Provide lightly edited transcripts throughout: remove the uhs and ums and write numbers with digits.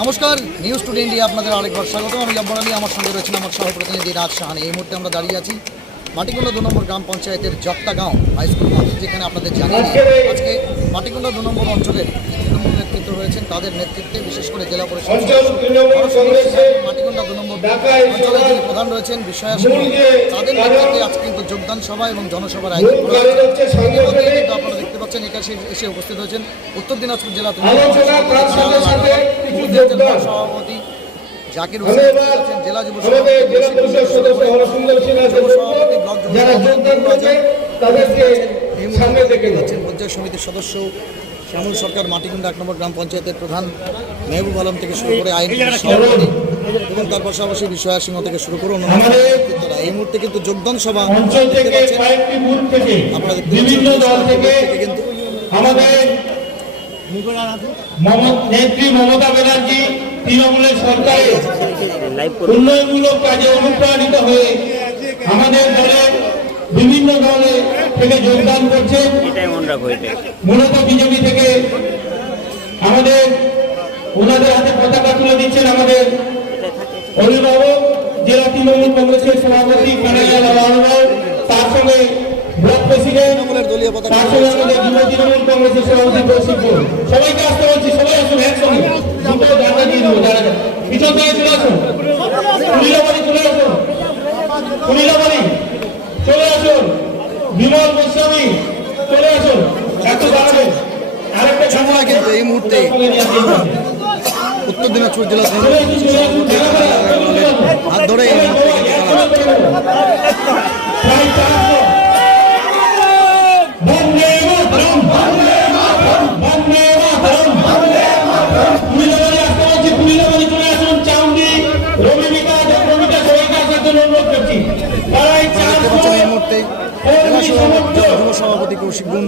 নমস্কার, news today India আপনাদের আরেকবার স্বাগত। আমি জব্বর আলী, আমার সঙ্গে রয়েছেন আমার সহপ্রতিনিধি রাজ সাহানি। এই মুহূর্তে আমরা দাঁড়িয়ে আছি মাটিকুন্ডা 2 নম্বর গ্রাম পঞ্চায়েতের জক্তাগাঁও হাই স্কুল মাঠে, যেখানে আপনাদের জানিয়ে আজকে মাটিকুন্ডা 2 নম্বর অঞ্চলের তৃণমূল নেতৃত্ব রয়েছেন, তাদের নেতৃত্বে বিশেষ করে জেলা পরিষদ মাটিকুন্ডা 2 নম্বর অঞ্চলের যিনি প্রধান রয়েছেন বিশ্বয়া সিংহ, তাদের নেতৃত্বে আজকে কিন্তু যোগদান সভা এবং জনসভার আয়োজন করা হয়েছে। কিন্তু আপনারা দেখতে পাচ্ছেন এখানে এসে উপস্থিত হয়েছেন উত্তর দিনাজপুর জেলা সভাপতি জাকির হোসেন, জেলা যুব সভাপতি পঞ্চায়েত সমিতির সদস্য শ্যামল সরকার, মাটিকুন্ডা 1 নম্বর গ্রাম পঞ্চায়েতের প্রধান মেহবুব আলম থেকে শুরু করে আইন সভাপতি এবং তার পাশাপাশি বিশ্বয়া সিংহ থেকে শুরু করে অন্যান্য নেতৃত্বরা এই মুহূর্তে কিন্তু যোগদান সভা দেখতে পাচ্ছেন। আপনারা দেখতে পাচ্ছেন কিন্তু আমাদের নেত্রী মমতা ব্যানার্জি তৃণমূলের সরকারের উন্নয়নমূলক কাজে অনুপ্রাণিত হয়ে আমাদের দলের বিভিন্ন দলে থেকে যোগদান করছেন। মূলত বিজেপি থেকে আমাদের ওনাদের হাতে পতাকা তুলে দিচ্ছেন আমাদের অভিভাবক জেলা তৃণমূল কংগ্রেসের সভাপতি তার সঙ্গে ব্লক প্রেসিডেন্ট, তার সঙ্গে আমাদের যুব তৃণমূল কংগ্রেসের সভাপতি কৌশিকপুর। সবাইকে আসতে বলছি, সবাই আসুন একসঙ্গে, দুটো জায়গা দিয়ে দেবো, যারা পিছন থেকে চলে আসুন, কুড়িলাবাড়ি চলে আসুন, কুড়িলাবাড়ি চলে আসুন, বিমল গোস্বামী চলে আসুন, এত দাঁড়াবেন। আরেকটা সময় কিন্তু এই মুহূর্তে উত্তর দিনাজপুর জেলা হাত ধরে সভাপতি কৌশিক গুণ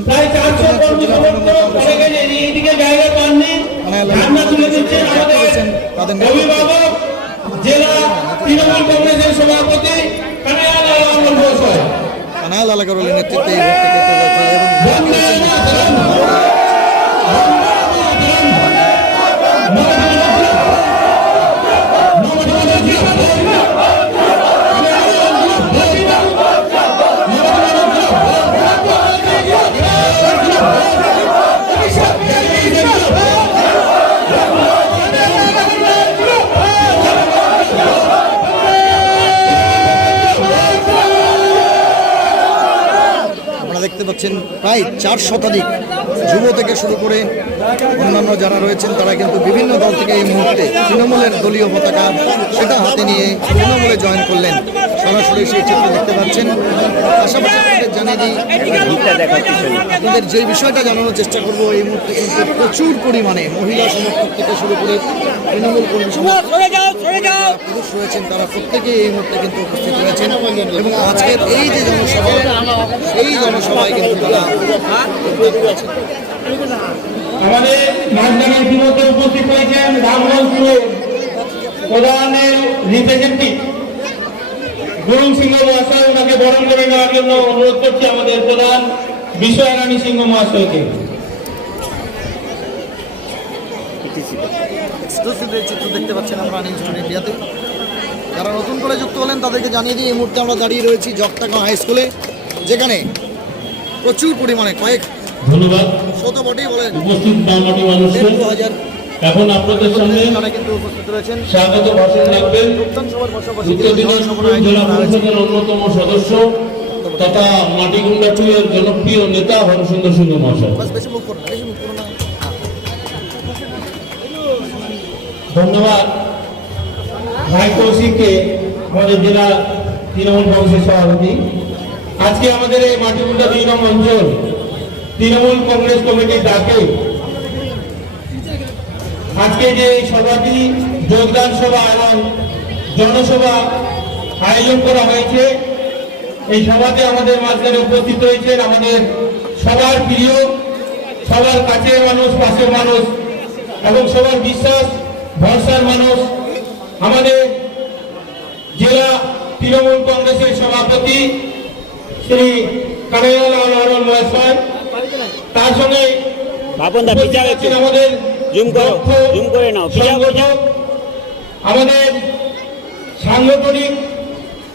কানায়াল এলাকার নেতৃত্বে দেখতে পাচ্ছেন প্রায় 4 শতাধিক যুব থেকে শুরু করে অন্যান্য যারা রয়েছেন তারা কিন্তু বিভিন্ন দল থেকে এই মুহূর্তে তৃণমূলের দলীয় পতাকা সেটা হাতে নিয়ে তৃণমূলে জয়েন করলেন। সরাসরি সেই চিত্র দেখতে পাচ্ছেন। পাশাপাশি আপনাদের জানিয়ে দিই, আপনাদের যে বিষয়টা জানানোর চেষ্টা করব, এই মুহূর্তে কিন্তু প্রচুর পরিমাণে মহিলা সমর্থক থেকে শুরু করে তৃণমূল কর্মী পুরুষ রয়েছেন, তারা প্রত্যেকেই এই মুহূর্তে কিন্তু উপস্থিত রয়েছেন এবং আজকের এই যে জনসভা, এই জনসভায় কিন্তু তারা আমাদের মাঝখানে ইতিমধ্যে উপস্থিত হয়েছেন রামগঞ্জপুরের প্রধানের রিপ্রেজেন্টেটিভ গুরুং সিংহ মহাশয়, ওনাকে বরণ করে নেওয়ার জন্য অনুরোধ করছি আমাদের প্রধান বিশ্বয়া সিংহ মহাশয়কে। চিত্র দেখতে পাচ্ছেন আমরা নিউজ টুডে ইন্ডিয়াতে। যারা নতুন করে যুক্ত হলেন তাদেরকে জানিয়ে দিই, এই মুহূর্তে আমরা দাঁড়িয়ে রয়েছি জক্তাগাঁও হাই স্কুলে, যেখানে প্রচুর পরিমাণে কয়েক ধন্যবাদ শত বটেই বলেন উপস্থিত এখন আপনাদের সামনে তারা কিন্তু উপস্থিত রয়েছেন। স্বাগত ভাষণ রাখবেন যোগদান সভার পাশাপাশি উত্তর দিনাজপুর জেলা পরিষদের অন্যতম সদস্য তথা মাটিকুন্ডা 2 এর জনপ্রিয় নেতা হরসুন্দর সিংহ মহাশয়। ধন্যবাদ ভাই কৌশিককে, আমাদের জেলা তৃণমূল কংগ্রেসের সভাপতি। আজকে আমাদের এই মাটিকুন্ডা 2 নম্বর অঞ্চল তৃণমূল কংগ্রেস কমিটির ডাকে আজকে যে সভাটি যোগদান সভা এবং জনসভা আয়োজন করা হয়েছে, এই সভাতে আমাদের মাঝখানে উপস্থিত হয়েছেন আমাদের সবার প্রিয়, সবার কাছের মানুষ, পাশের মানুষ এবং সবার বিশ্বাস ভরসার মানুষ, আমাদের জেলা তৃণমূল কংগ্রেসের সভাপতি শ্রী কানাইয়ালাল মহাশয়, তার সঙ্গে আমাদের দক্ষ সংগঠক, আমাদের সাংগঠনিক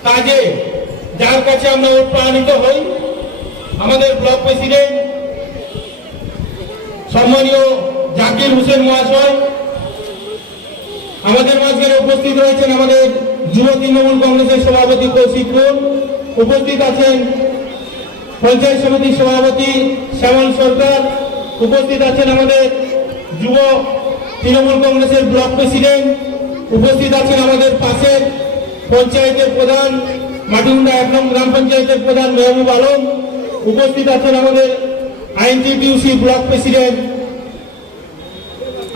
কাজে যার কাছে আমরা অনুপ্রাণিত হই, আমাদের ব্লক প্রেসিডেন্ট সম্মানীয় জাকির হোসেন মহাশয়, আমাদের মাঝখানে উপস্থিত রয়েছেন আমাদের যুব তৃণমূল কংগ্রেসের সভাপতি কৌশিক গুণ, উপস্থিত আছেন পঞ্চায়েত সমিতির সভাপতি শ্যামল সরকার, উপস্থিত আছেন আমাদের যুব তৃণমূল কংগ্রেসের ব্লক প্রেসিডেন্ট, উপস্থিত আছেন আমাদের পাশের পঞ্চায়েতের প্রধান মাটিগুন্ডা 1 নং গ্রাম পঞ্চায়েতের প্রধান মেহবুব আলম, উপস্থিত আছেন আমাদের আইএনটিটিউসি ব্লক প্রেসিডেন্ট।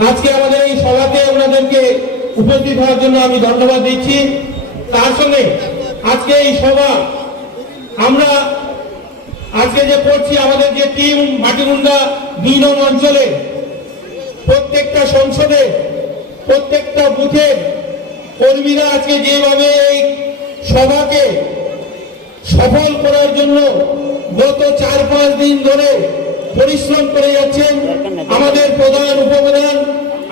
আজকে আমাদের এই সভাতে ওনাদেরকে উপস্থিত হওয়ার জন্য আমি ধন্যবাদ দিচ্ছি। তার সঙ্গে আজকে এই সভা আমরা আজকে যে করছি, আমাদের যে টিম মাটিগুন্ডা 2 নং অঞ্চলে প্রত্যেকটা সংসদে প্রত্যেকটা বুথে কর্মীরা আজকে যেভাবে এই সভাকে সফল করার জন্য গত 4-5 দিন ধরে পরিশ্রম করে যাচ্ছেন, আমাদের প্রধান উপপ্রধান,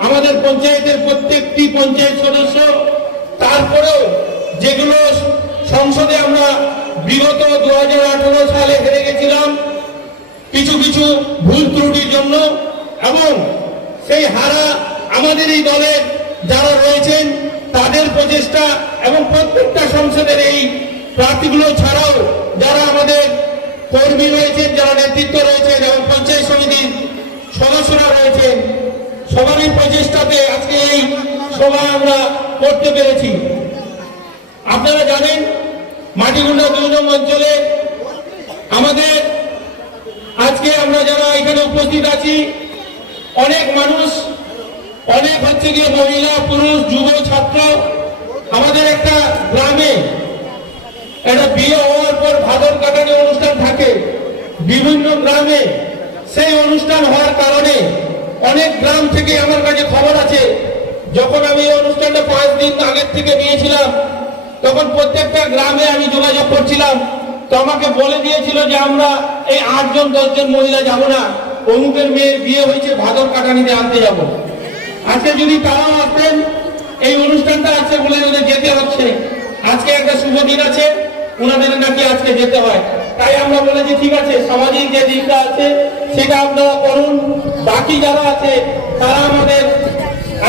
আমাদের পঞ্চায়েতের প্রত্যেকটি পঞ্চায়েত সদস্য, তারপরেও যেগুলো সংসদে আমরা বিগত 2018 সালে হেরে গেছিলাম কিছু কিছু ভুল ত্রুটির জন্য, এবং সেই হারা আমাদের এই দলের যারা রয়েছেন তাদের প্রচেষ্টা, এবং প্রত্যেকটা সংসদের এই প্রার্থীগুলো ছাড়াও যারা আমাদের কর্মী রয়েছেন, যারা নেতৃত্ব রয়েছেন এবং পঞ্চায়েত সমিতির সদস্যরা রয়েছেন, সবারই প্রচেষ্টাতে আজকে এই সভা আমরা করতে পেরেছি। আপনারা জানেন মাটিগুন্ডা 2 নং অঞ্চলে আমাদের আজকে আমরা যারা এখানে উপস্থিত আছি অনেক মানুষ, অনেক হচ্ছে গিয়ে মহিলা, পুরুষ, যুব, ছাত্র। আমাদের একটা গ্রামে একটা বিয়ে হওয়ার পর ভাদর কাটানি অনুষ্ঠান থাকে বিভিন্ন গ্রামে। সেই অনুষ্ঠান হওয়ার কারণে অনেক গ্রাম থেকে আমার কাছে খবর আছে, যখন আমি এই অনুষ্ঠানটা 5 দিন আগের থেকে নিয়েছিলাম তখন প্রত্যেকটা গ্রামে আমি যোগাযোগ করছিলাম, তো আমাকে বলে দিয়েছিল যে আমরা এই 8-10 জন মহিলা যাব না, অমুকের মেয়ের বিয়ে হয়েছে, ভাদর কাটানিতে আনতে যাব। আজকে যদি তারাও আসতেন, এই অনুষ্ঠানটা আছে বলে ওদের যেতে হচ্ছে, আজকে একটা শুভ দিন আছে, ওনাদের নাকি আজকে যেতে হয়, তাই আমরা বলেছি ঠিক আছে, সামাজিক যে দিকটা আছে সেটা আপনারা করুন, বাকি যারা আছে তারা আমাদের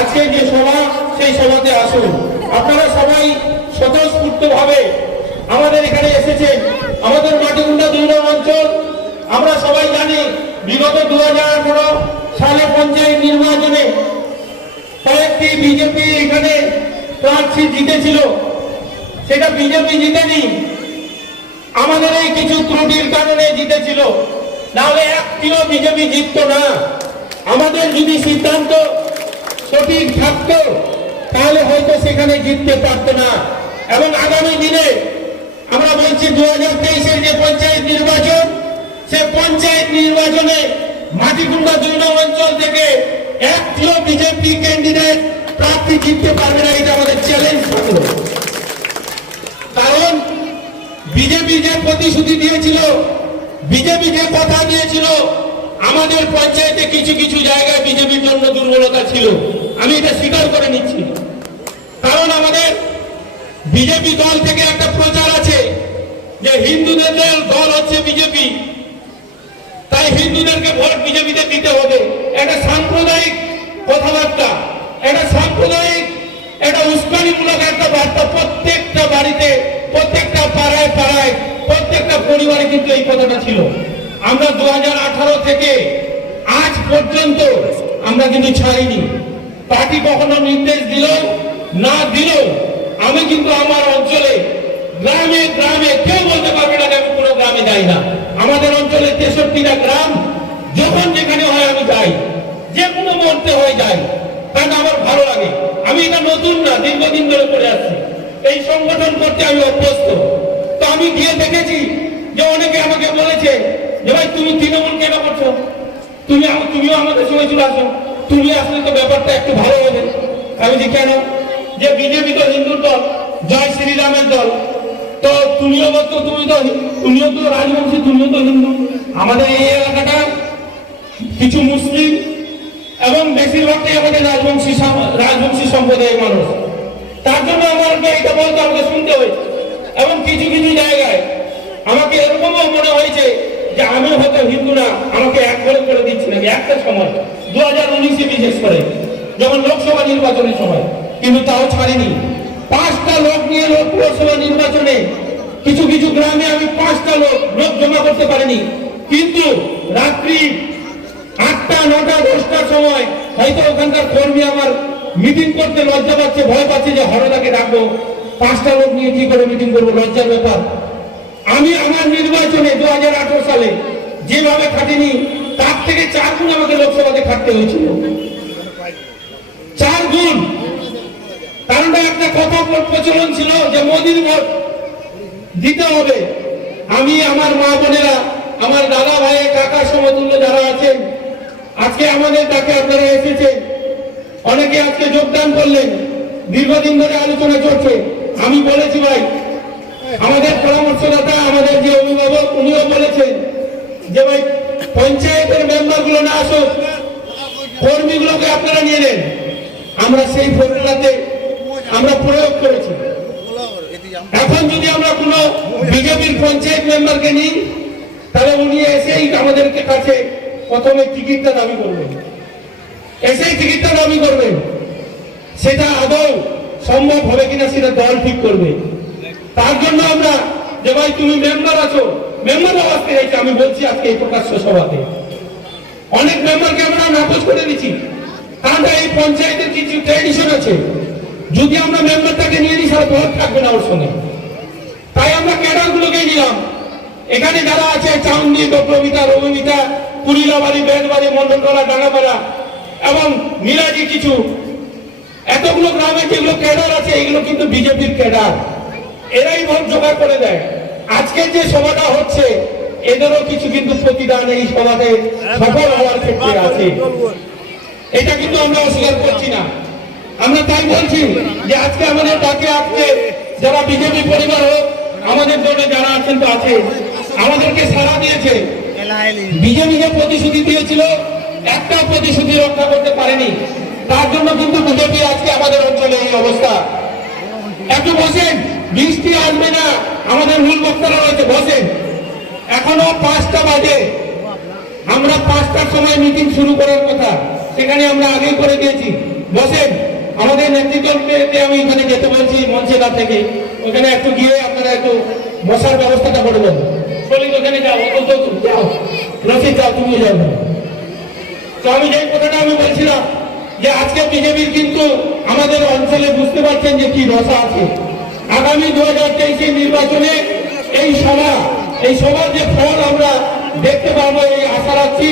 আজকে যে সভা সেই সভাতে আসুন। আপনারা সবাই স্বতঃস্ফূর্ত ভাবে আমাদের এখানে এসেছেন। আমাদের মাটিগুন্ডা 2 নং অঞ্চল আমরা সবাই জানি বিগত 2018 সালে পঞ্চায়েত নির্বাচনে কয়েকটি বিজেপি এখানে প্রার্থী জিতেছিল, সেটা বিজেপি জিতেনি, আমাদের এই কিছু ত্রুটির কারণে জিতেছিল, নাহলে একটিও বিজেপি জিততো না। আমাদের যদি সিদ্ধান্ত সঠিক থাকতো তাহলে হয়তো সেখানে জিততে পারতো না। এবং আগামী দিনে আমরা বলছি 2023-এর যে পঞ্চায়েত নির্বাচন, সে পঞ্চায়েত নির্বাচনে মাটিগুন্ডা 2 নং অঞ্চল থেকে একটিও বিজেপি ক্যান্ডিডেট প্রার্থী জিততে পারবে না, এটা আমাদের চ্যালেঞ্জ থাকলো। কারণ বিজেপি যে প্রতিশ্রুতি দিয়েছিল, বিজেপি যে কথা দিয়েছিল, আমাদের পঞ্চায়েতে কিছু কিছু জায়গায় বিজেপির জন্য দুর্বলতা ছিল, আমি এটা স্বীকার করে নিচ্ছি। কারণ আমাদের বিজেপি দল থেকে একটা প্রচার আছে যে হিন্দুদের দল হচ্ছে বিজেপি, তাই হিন্দুদেরকে ভোট বিজেপিতে দিতে হবে। একটা সাম্প্রদায়িক কথাবার্তা, একটা সাম্প্রদায়িক, একটা উস্কানিমূলক একটা বার্তা প্রত্যেকটা বাড়িতে, প্রত্যেকটা পাড়ায় পাড়ায়, প্রত্যেকটা পরিবারে কিন্তু এই কথাটা ছিল। আমরা 2018 থেকে আজ পর্যন্ত আমরা কিন্তু ছাড়িনি। পার্টি কখনো নির্দেশ দিল না দিল, আমি কিন্তু আমার অঞ্চলে গ্রামে গ্রামে, কেউ বলতে পারবে না আমি কোনো গ্রামে যাই না। আমাদের অঞ্চলে 63টা গ্রাম, যখন যেখানে হয় আমি যাই, যে কোনো মরতে হয়ে যাই, কারণ আমার ভালো লাগে। আমি এটা নতুন না, দীর্ঘদিন ধরে করে আসছি, এই সংগঠন করতে আমি অভ্যস্ত। তো আমি গিয়ে দেখেছি যে অনেকে আমাকে বলেছে যে ভাই তুমি তৃণমূল কেন করছো, তুমিও আমাদের সঙ্গে চলে আসো, তুমি আসলে তো ব্যাপারটা একটু ভালো হবে। আমি যে কেন, যে বিজেপি তো হিন্দুর দল, জয় শ্রীরামের দল, তো তুমিও বলতো তুমিও তো রাজবংশী, তুমিও তো হিন্দু। আমাদের এই এলাকাটা কিছু মুসলিম এবং বেশিরভাগটাই আমাদের রাজবংশী সম্প্রদায়ের মানুষ। তার জন্য আমাকে এটা বলতে আমাকে শুনতে হয়েছে। এবং কিছু কিছু জায়গায় আমাকে এরকমও মনে হয়েছে যে আমি হয়তো হিন্দু না, আমাকে এক করে দিচ্ছি নাকি একটা সময় 2019-এ বিশেষ করে যখন লোকসভা নির্বাচনের সময়, কিন্তু তাও ছাড়িনি। 5টা লোক নিয়ে লোকসভা নির্বাচনে কিছু কিছু গ্রামে আমি 5টা লোক জমা করতে পারিনি, কিন্তু রাত্রি 8টা 9টা 10টার সময় হয়তো ওখানকার কর্মী আমার মিটিং করতে লজ্জা পাচ্ছে, ভয় পাচ্ছে যে হরদাকে ডাকবো, 5টা লোক নিয়ে কি করে মিটিং করবো, লজ্জার ব্যাপার। আমি আমার নির্বাচনে 2018 সালে যেভাবে খাটিনি তার থেকে 4 গুণ আমাকে লোকসভাতে খাটতে হয়েছিল, 4 গুণ। কারণটা একটা কথা প্রচলন ছিল যে মোদির ভোট দিতে হবে। আমি, আমার মা বোনেরা, আমার দাদা ভাই কাকা সমতুল্য যারা আছেন, আজকে আমাদের ডাকে আপনারা এসেছেন, অনেকে আজকে যোগদান করলেন, দীর্ঘদিন ধরে আলোচনা চলছে। আমি বলেছি ভাই, আমাদের পরামর্শদাতা, আমাদের যে অভিভাবক, উনিও বলেছেন যে ভাই পঞ্চায়েতের মেম্বার গুলো না আসুক, কর্মীগুলোকে আপনারা নিয়ে নেন। আমরা সেই ফর্মুলাতে আমরা প্রয়োগ করেছি। এখন যদি আমরা কোনো বিজেপির পঞ্চায়েত মেম্বারকে নিই, তাহলে উনি এসেই আমাদেরকে কাছে প্রথমে টিকিটটা দাবি করবেন, সেটা আদৌ সম্ভব হবে কিনা সেটা দল ঠিক করবে। তার জন্য আমরা যে ভাই তুমি মেম্বার আছো, মেম্বার আসতে চাইছি, আমি বলছি আজকে এই প্রকাশ্য সভাতে অনেক মেম্বারকে আমরা নাকচ করে দিচ্ছি। কারণ এই পঞ্চায়েতের কিছু ট্র্যাডিশন আছে, যদি আমরা মেম্বারটাকে নিয়ে নিই সারা ভোট থাকবে না ওর সঙ্গে। তাই আমরা ক্যাডার গুলোকে নিলাম। এখানে যারা আছে চাউন্দি, প্রমিতা, রবিমিতা, কুড়িলাবাড়ি, বেদবাড়ি, মন্ডলতলা, ডাঙ্গাপাড়া এবং মিরাজি, কিছু এতগুলো গ্রামে যেগুলো ক্যাডার আছে এগুলো কিন্তু বিজেপির ক্যাডার, এরাই ভোট জোগাড় করে দেয়। আজকে যে সভাটা হচ্ছে এদেরও কিছু কিন্তু প্রতিদান এই সভাতে সফল হওয়ার ক্ষেত্রে আছে, এটা কিন্তু আমরা অস্বীকার করছি না। আমরা তাই বলছি যে আজকে আমাদের ডাকে আজকে যারা বিজেপি পরিবার হোক, আমাদের দলে যারা আছেন তো আছে, আমাদেরকে সাড়া দিয়েছে। বিজেপি যে প্রতিশ্রুতি দিয়েছিল একটা প্রতিশ্রুতি রক্ষা করতে পারেনি, তার জন্য কিন্তু বিজেপি আজকে আমাদের অঞ্চলে এই অবস্থা। একটু বসেন, বৃষ্টি আসবে না, আমাদের মূল বক্তারা রয়েছে, বসেন। এখনো 5টা বাজে, আমরা 5টার সময় মিটিং শুরু করার কথা, সেখানে আমরা আগেই করে দিয়েছি। বসেন, আমাদের নেতৃত্বকে আমি এখানে যেতে বলছি মঞ্চে না থেকে, ওখানে একটু গিয়ে আপনারা একটু বসার ব্যবস্থাটা করে দেন। চলি ওখানে যাও, যাও রসিদ যাও, তুমি যাও। তো আমি যে কথাটা আমি বলছিলাম যে আজকে বিজেপির কিন্তু আমাদের অঞ্চলে বুঝতে পারছেন যে কি দশা আছে। আগামী 2023 নির্বাচনে এই সভার যে ফল আমরা দেখতে পাবো এই আশা রাখছি।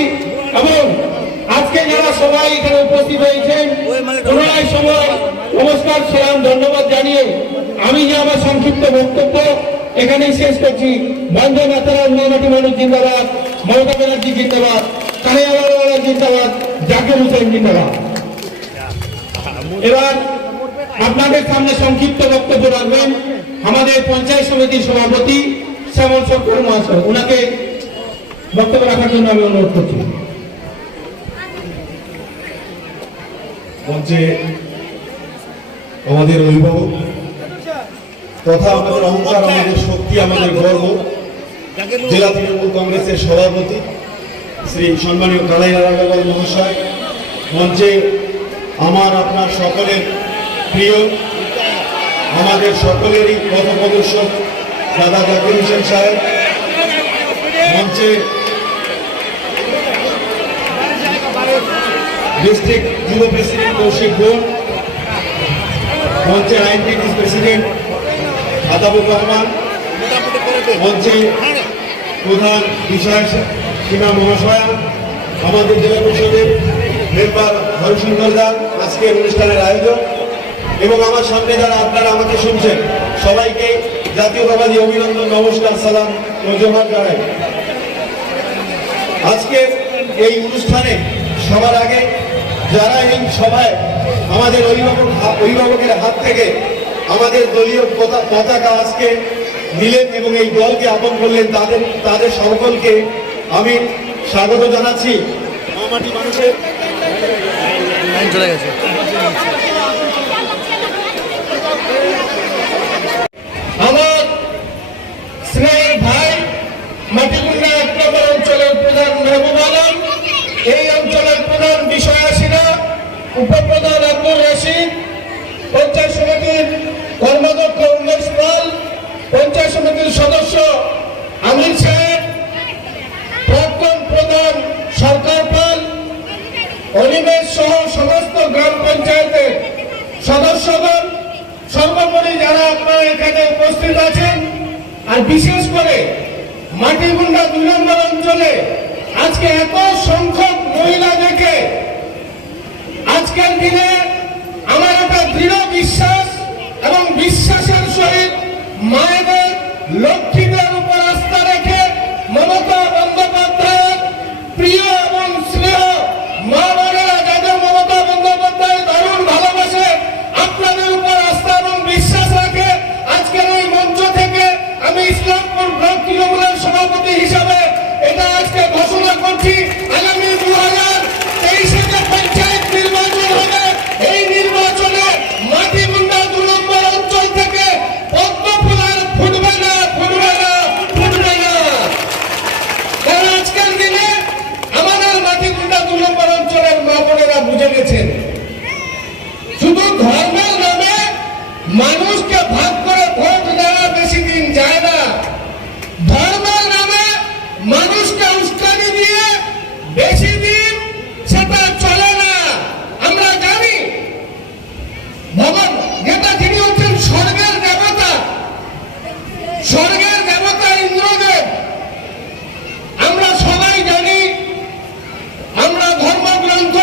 এবং আজকে যারা সবাই এখানে উপস্থিত হয়েছেন পুনরায় সবাই নমস্কার, সালাম, ধন্যবাদ জানিয়ে আমি যে আমার সংক্ষিপ্ত বক্তব্য এখানেই শেষ করছি। বন্দে মাতরম, মাটি মানুষ জিন্দাবাদ, মমতা ব্যানার্জি জিন্দাবাদ, কানিয়ালাওয়ালা জিন্দাবাদ, জাকির হোসেন জিন্দাবাদ। এবার আপনাদের সামনে সংক্ষিপ্ত বক্তব্য রাখবেন আমাদের পঞ্চায়েত সমিতির সভাপতি শ্যামল সরকার মহাশয়, ওনাকে বক্তব্য রাখার জন্য আমি অনুরোধ করছি। মঞ্চে আমাদের অভিভাবক তথা আমাদের অহংকার, আমাদের শক্তি, আমাদের গর্ব, জেলা তৃণমূল কংগ্রেসের সভাপতি শ্রী সম্মানীয় কানাইলাল আগরওয়াল মহাশয়, মঞ্চে আমার আপনার সকলের প্রিয়, আমাদের সকলেরই পথপ্রদর্শক দাদা জাকির হোসেন সাহেব, মঞ্চে ডিস্ট্রিক্ট যুব প্রেসিডেন্ট কৌশিক বোন, মঞ্চে আইনটিভিস প্রেসিডেন্ট আতাবুর রহমান, মঞ্চে প্রধান বিষয় সীমা মহাশয়া, আমাদের জেলা পরিষদের মেম্বার হরসিং দলদার, আজকের অনুষ্ঠানের আয়োজক এবং আমার সামনে যারা আপনারা আমাকে শুনছেন সবাইকে জাতীয়তাবাদী অভিনন্দন, নমস্কার, সালাম ও জোহার জানাই। আজকের এই অনুষ্ঠানে সবার আগে যারা এই সভায় আমাদের অভিভাবকের হাত থেকে আমাদের দলীয় পতাকা আজকে নিলেন এবং এই দলকে আপন করলেন, তাদের সকলকে আমি স্বাগত জানাচ্ছি। মাটি মানুষের লাইন চলে গেছে। আমার স্নেহ ভাই মাটিকুন্ডা ১ নম্বর অঞ্চলের প্রধান মেহবুব আলম, এই অঞ্চলের প্রধান বিষয়াসীরা, উপপ্রধান আব্দুর রশিদ, পঞ্চায়েত সমিতির কর্মাধ্যক্ষ উমেশ পাল, পঞ্চায়েত সমিতির সদস্য আমির সাহেব, প্রাক্তন প্রধান সরকার পাল, অনিমেষ সহ সমস্ত গ্রাম পঞ্চায়েতের সদস্যগণ, সর্বোপরি যারা আপনারা এখানে উপস্থিত আছেন, আর বিশেষ করে মাটিগুন্ডা ২ নম্বর অঞ্চলে আজকে এত সংখ্যক মহিলা দেখে আজকের দিনে আমার একটা দৃঢ় বিশ্বাস এবং বিশ্বাসের সহিত মায়েদের, লক্ষ্মীদের উপর আস্থা রেখে মমতা বন্দ্যোপাধ্যায়ের প্রিয় এবং স্নেহ মা বোনেরা যাদের মমতা বন্দ্যোপাধ্যায় দারুণ ভালোবাসে, আপনাদের উপর আস্থা এবং বিশ্বাস রাখে আজকের এই মঞ্চ থেকে আমি ইসলামপুর ব্লক তৃণমূলের সভাপতি হিসাবে এটা আজকে ঘোষণা করছি, আগামী 2023-এ যে পঞ্চায়েত নির্বাচন হবে, এই নির্বাচনে মাটিগুন্ডা ২ নম্বর অঞ্চল থেকে পদ্ম ফুল আর ফুটবে না, ফুটবে না, ফুটবে না। কারণ আজকের দিনে আমাদের মাটিগুন্ডা ২ নম্বর অঞ্চলের মা বোনেরা বুঝে গেছেন, শুধু ধর্মের নামে মানুষকে ভাগ করে ভোট দেওয়া বেশি দিন যায় না। ধর্মের নামে মানুষকে উস্কানি দিয়ে বেশি দিন সেটা চলে না। আমরা জানি ভগবান যেটা যিনি হচ্ছেন স্বর্গের দেবতা, স্বর্গের দেবতা ইন্দ্রদেব, আমরা সবাই জানি, আমরা ধর্মগ্রন্থ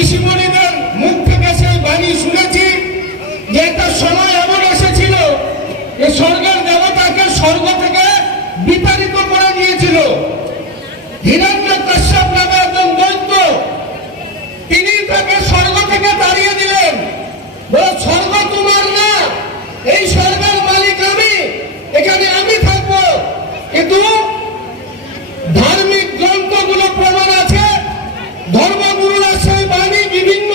ঋষিমণিদের মুখ থেকে সেই বাণী শুনেছি যে একটা সময় এমন এসেছিল যে স্বর্গের দেবতাকে স্বর্গ থেকে বিতাড়িত করে দিয়েছিল। হিরণ্যকশ্যপ নামে একজন দৈত্য, তিনি তাকে স্বর্গ থেকে তাড়িয়ে দিলেন, বলে স্বর্গ তোমার না, এই স্বর্গের মালিক আমি, এখানে আমি থাকবো। কিন্তু ধার্মিক গ্রন্থগুলো প্রমাণ আছে, ধর্মগুরুরা সেই বাণী বিভিন্ন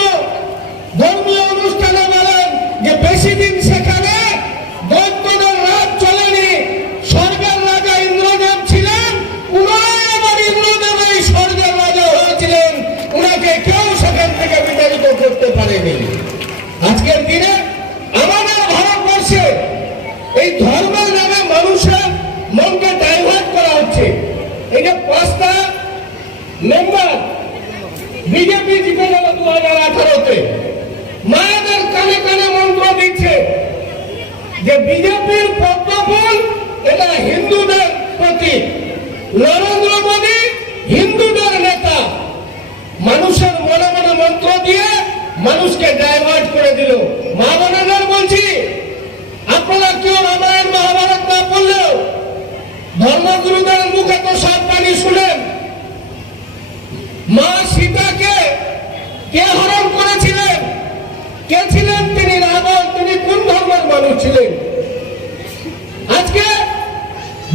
ধর্মীয় অনুষ্ঠানে বলেন যে বেশি দিন সেখানে দৈত্যদের রাজ চলেনি। স্বর্গের রাজা ইন্দ্রদেব ছিলেন, পুনরায় ইন্দ্রদেব এই স্বর্গের রাজা হয়েছিলেন, উনাকে কেউ সেখান থেকে বিতাড়িত করতে পারেনি। আজকের দিনে আমাদের ভারতবর্ষে এই ধর্মের নামে মানুষের মনকে ডাইভার্ট করা হচ্ছে। এই যে 5টা মেম্বার বিজেপি জিতে গেল 2018-তে, মায়েদের কানে কানে মন্ত্র দিচ্ছে যে বিজেপির পদ্ম ফুল এটা হিন্দুদের প্রতীক, নরেন্দ্র মোদী হিন্দুদের নেতা। মানুষের মনে মনে মন্ত্র দিয়ে মানুষকে ডাইভার্ট করে দিল। মা বোনেদের বলছি, আপনারা কেউ রামায়ণ মহাভারত না পড়লেও ধর্মগুরুদের মুখে তো সব বাণী শুনেন। মা সীতাকে কে হরণ করেছিলেন? কে ছিলেন তিনি? রাবণ। তিনি কোন ধর্মের মানুষ ছিলেন? আজকে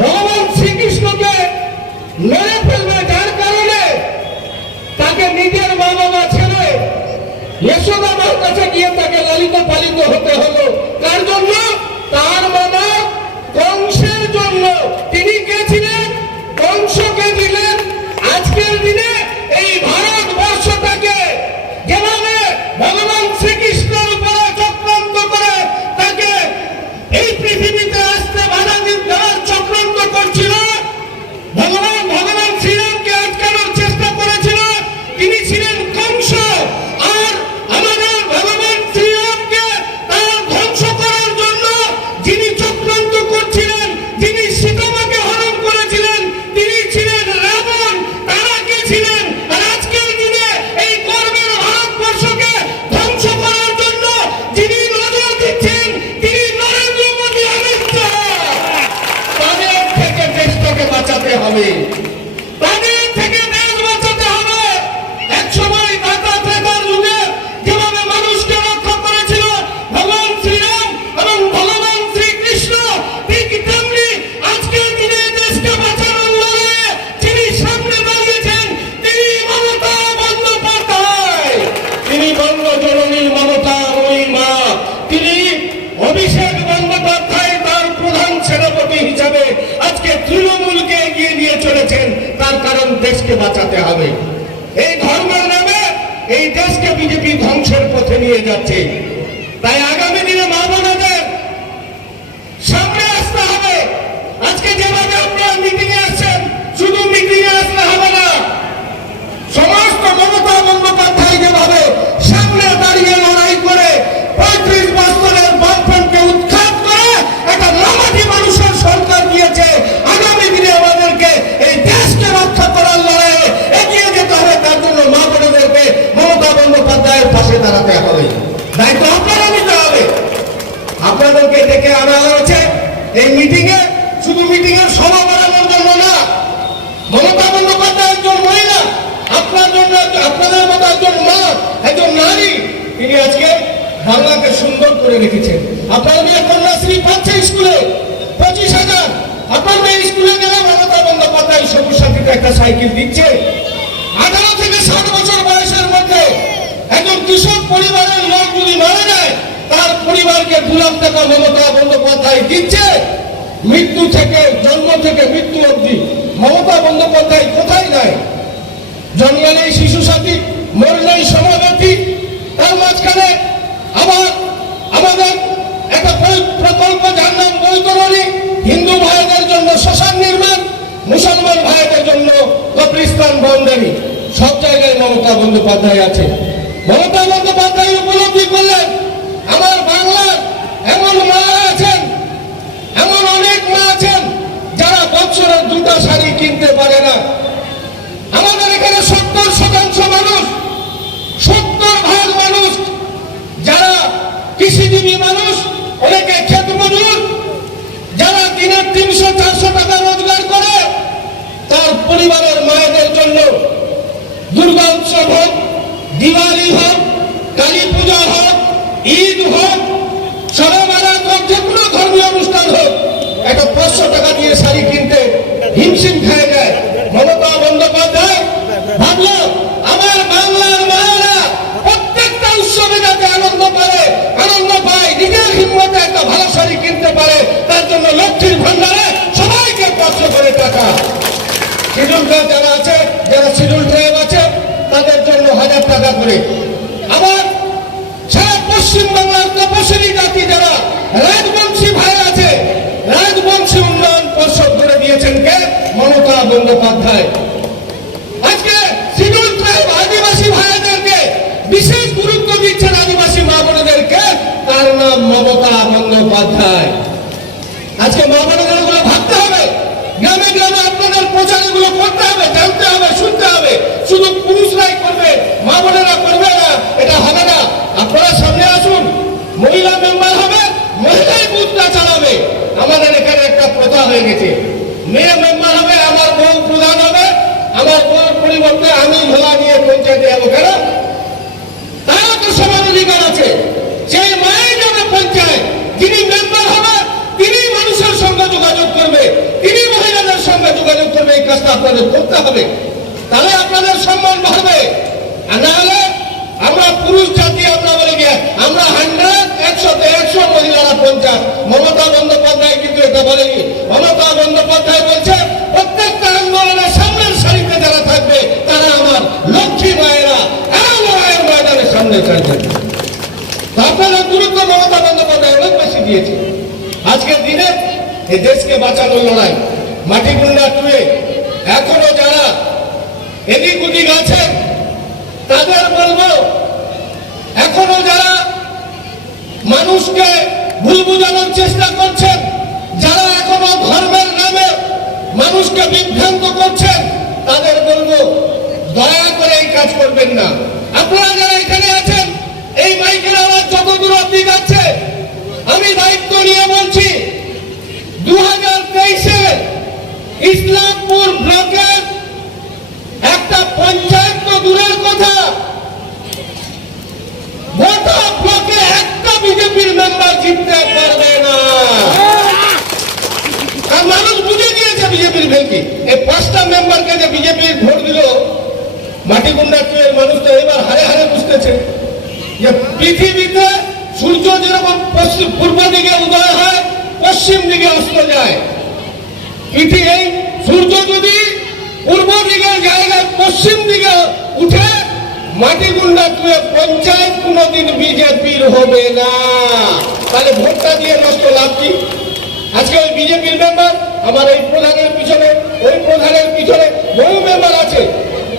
ভগবান শ্রীকৃষ্ণকে মেরে ফেলবে, যার কারণে তাকে নিজের মা বাবা ছেড়ে যশোদামার কাছে গিয়ে তাকে লালিত পালিত হতে হলো। তার জন্য, তার মামা কংসের জন্য। তিনি কে ছিলেন? কংসকে দিলেন। আজকের দিনে এই ভারতবর্ষটাকে যেভাবে ভগবান শ্রীকৃষ্ণের উপরে চক্রান্ত করে তাকে এই পৃথিবীতে আসতে বাধা দেওয়ার চক্রান্ত করছিল, ভগবান শ্রীরামকে আটকানোর চেষ্টা করেছিল, তিনি ছিলেন কংস। আর আমাদের ভগবান শ্রীরামকে তার দেশকে বাঁচাতে হবে। এই ধর্মের নামে এই দেশকে বিজেপি ধ্বংসের পথে নিয়ে যাচ্ছে। তাই আগামী দিনে মা বোনেদের সামনে আসতে হবে। আজকে যেভাবে আপনারা মিটিং এ আসছেন, শুধু মিটিং এ আসলে হবে না, সমস্ত মমতা বন্দ্যোপাধ্যায় যেভাবে সামনে দাঁড়িয়ে লড়াই করে 35 বছরের বামফ্রন্টকে উৎখাত করে একটা মামাটি মানুষের সরকার দিয়েছে। আগামী দিনে আমাদেরকে এই দেশকে রক্ষা করার লড়াইয়ে এগিয়ে যেতে হবে। তার জন্য মা বোনেদেরকে মমতা বন্দ্যোপাধ্যায়ের পাশে দাঁড়াতে হবে, দায়িত্ব আপনারা নিতে হবে। আপনাদেরকে ডেকে আনা হয়েছে এই মিটিং এ, শুধু মিটিং এর সভা বাড়ানোর জন্য না। মমতা বন্দ্যোপাধ্যায় একজন মহিলা, আপনার জন্য, আপনাদের মতো একজন মা, একজন নারী, তিনি আজকে বাংলাকে সুন্দর করে রেখেছেন। আপনার মেয়ে কন্যাশ্রী পাচ্ছে স্কুলে 25,000। আপনার মেয়ে স্কুলে গেলে মমতা বন্দ্যোপাধ্যায় সবুজ সাথীতে একটা সাইকেল দিচ্ছে। 18 থেকে 60 বছর বয়সের মধ্যে একজন কৃষক পরিবারের লোক যদি মারা যায়, তার পরিবারকে 2 লাখ টাকা মমতা বন্দ্যোপাধ্যায় দিচ্ছে। মৃত্যু থেকে, জন্ম থেকে মৃত্যু অবধি মমতা বন্দ্যোপাধ্যায় কোথায় নাই? জন্মালেই শিশু সাথী, মরলেই সমাবেশী। তার মাঝখানে আবার আমাদের একটা প্রকল্প, যার নাম বৈতরণী, হিন্দু ভাইদের জন্য শ্মশান নির্মাণ, মুসলমান ভাইদের জন্য কবরস্থান বন্ধনী। সব জায়গায় মমতা বন্দ্যোপাধ্যায় আছে। মমতা বন্দ্যোপাধ্যায় উপলব্ধি করলেন আমার বাংলার এমন মা আছেন, এমন অনেক মা আছেন যারা বছরের 2টা শাড়ি কিনতে পারে না। আমাদের এখানে 70% মানুষ, 70% মানুষ যারা কৃষিজীবী মানুষ, অনেকে ক্ষেত মজুর, যারা দিনের 300-400 টাকা রোজগার করে, তার পরিবারের মায়েদের জন্য দুর্গা উৎসব হোক, দিওয়ালি হোক, কালী পূজা হোক, ঈদ হোক, শবে বারাত হোক, যে কোনো ধর্মীয় অনুষ্ঠান হোক, একটা 500 টাকা দিয়ে শাড়ি কিনতে হিমশিম খেয়ে যায়। মমতা বন্দ্যোপাধ্যায় ভাবলো আমার বাংলার মায়েরা প্রত্যেকটা উৎসবে যাতে আনন্দ পায়, নিজের হিম্মতে একটা ভালো শাড়ি কিনতে পারে, তার জন্য লক্ষ্মীর ভান্ডারে সবাইকে 500 করে টাকা। শিডিউল কাস্ট যারা আছে, যারা শিডিউল ট্রাইব আছে, তাদের জন্য 1000 টাকা করে। আবার সারা পশ্চিম বাংলার তপশিলি জাতি যারা রাজবংশী ভাই আছে, রাজবংশী উন্নয়ন পর্ষদ করে দিয়েছেন কে? মমতা বন্দ্যোপাধ্যায়। আজকে শিডিউল ট্রাইব আদিবাসী ভাইদেরকে বিশেষ গুরুত্ব দিচ্ছেন, আদিবাসী মা বোনেদেরকে, তার নাম মমতা বন্দ্যোপাধ্যায়। আজকে মা বোনেদের গুলো ভাবতে হবে, গ্রামে গ্রামে আপনাদের প্রচারগুলো করতে হবে, জানতে হবে, শুনতে হবে। শুধু পুরুষরাই করবে, মা বোনেরা করবে না, এটা হবে না। আপনারা সামনে আসুন, মহিলা মেম্বার হবে, মহিলাই বুথটা চালাবে। আমাদের এখানে একটা প্রথা হয়ে গেছে, মেয়ে মেম্বার হবে, আমার বউ প্রধান হবে, আমার বউর পরিবর্তে আমি ভোলা নিয়ে পঞ্চায়েতে যাবো। কেন? তারও তো সমান অধিকার আছে। সেই মায়ের যাবে পঞ্চায়েত, যিনি মেম্বার হবে তিনি মানুষের সঙ্গে যোগাযোগ করবে, তিনি মহিলাদের সঙ্গে যোগাযোগ করবে। এই কাজটা আপনাদের করতে হবে, তাহলে আপনাদের সম্মান বাড়বে। আর না হলে আমরা পুরুষ জাতি, আমরা বলে গিয়ে আমরা 100 মহিলারা 50। মমতা বন্দ্যোপাধ্যায় কিন্তু এটা বলেনি। মমতা বন্দ্যোপাধ্যায় বলছে প্রত্যেকটা আন্দোলনের সামনের সারিতে যারা থাকবে তারা আমার লক্ষ্মী মায়েরা, লড়াইয়ের ময়দানের সামনে থাকবে। আপনাদের গুরুত্ব মমতা বন্দ্যোপাধ্যায় অনেক বেশি দিয়েছে। আজকের দিনে এই দেশকে বাঁচানোর লড়াই, মাটিগুন্ডা টুয়ে এখনো যারা এদিক ওদিক আছেন তাদের বলবো, এখনো যারা মানুষকে ভুল বুঝানোর চেষ্টা করছেন, যারা এখনো ধর্মের নামে মানুষকে বিভ্রান্ত করছেন, তাদের বলবো দয়া করে এই কাজ করবেন না। আপনারা যারা এখানে আছেন, এই মাইকের আওয়াজ যত দূর অব্দি যাচ্ছে, আমি দায়িত্ব নিয়ে বলছি 2023-এ ইসলামপুর ব্লকের একটা পঞ্চায়েত তো দূরের কথা, গোটা ব্লকে একটা বিজেপির মেম্বার জিততে পারবে না। আর মানুষ বুঝে গিয়েছে বিজেপির ভেলকি। এই 5টা মেম্বারকে যে বিজেপির ভোট দিল, মাটিগুন্ডা টুয়ের মানুষ তো এবার হারে হারে বুঝতেছে যে পৃথিবীতে সূর্য যেরকম পূর্ব দিকে উদয় হয়, পশ্চিম দিকে অস্ত যায়। এই সূর্য যদি পূর্ব দিকের জায়গায় পশ্চিম দিকে উঠে মাটিগুন্ডা তুলে পঞ্চায়েত কোনোদিন বিজেপির হবে না। তাহলে ভোটটা দিয়ে নষ্ট লাভ কি? আজকে ওই বিজেপির মেম্বার আমার এই প্রধানের পিছনে, ওই প্রধানের পিছনে বহু মেম্বার আছে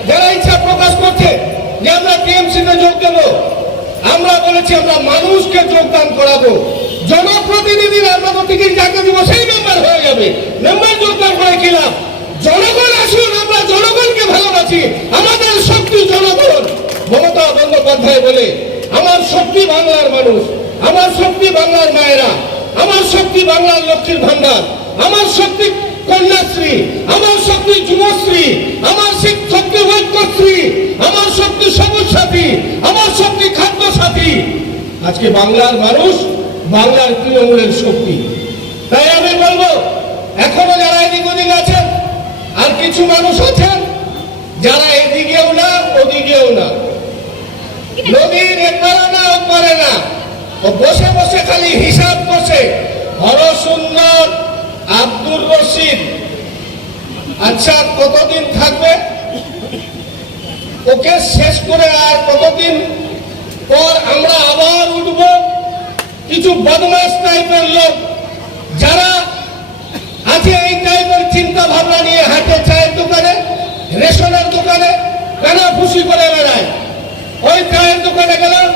যারা ইচ্ছা প্রকাশ করছে যে আমরা টিএমসিতে যোগ দেবো। আমরা বলেছি আমরা মানুষকে যোগদান করাবো, জনপ্রতিনিধিরা আমরা তো টিকিট যাকে দিব সেই মেম্বার হয়ে যাবে। মেম্বার যোগদান করে কি লাভ? জনগণ আসুন, আমরা জনগণকে ভালোবাসি, আমাদের শক্তি জনগণ। মমতা বন্দ্যোপাধ্যায় বলে আমার শক্তি বাংলার মানুষ, আমার শক্তি বাংলার মায়েরা, আমার শক্তি বাংলার লক্ষ্মীর ভান্ডার, আমার শক্তি কন্যাশ্রী, আমার শক্তি যুবশ্রী, আমার শক্তি ঐক্যশ্রী, আমার শক্তি সবুজ সাথী, আমার শক্তি খাদ্য সাথী। আজকে বাংলার মানুষ বাংলার তৃণমূলের শক্তি। তাই আমি বলবো এখনো যারা এদিক ওদিক আছেন, আর কিছু মানুষ আছেন যারা এদিকেও না ওদিকেও না, নদীর এপারে না ওপারে না, ও বসে বসে খালি হিসাব করছে। হরসুন্দর আব্দুর রশিদ আচ্ছা কতদিন থাকবে? ওকে শেষ করে আর কতদিন পর আমরা আবার উঠব? কিছু বদমাস টাইপের লোক যারা আছে এই টাইপের চিন্তা ভাবনা নিয়ে হাঁটে, চায়ের দোকানে, রেশনের দোকানে কানাফুসি করে বেড়ায়। ওই চায়ের দোকানে গেলাম,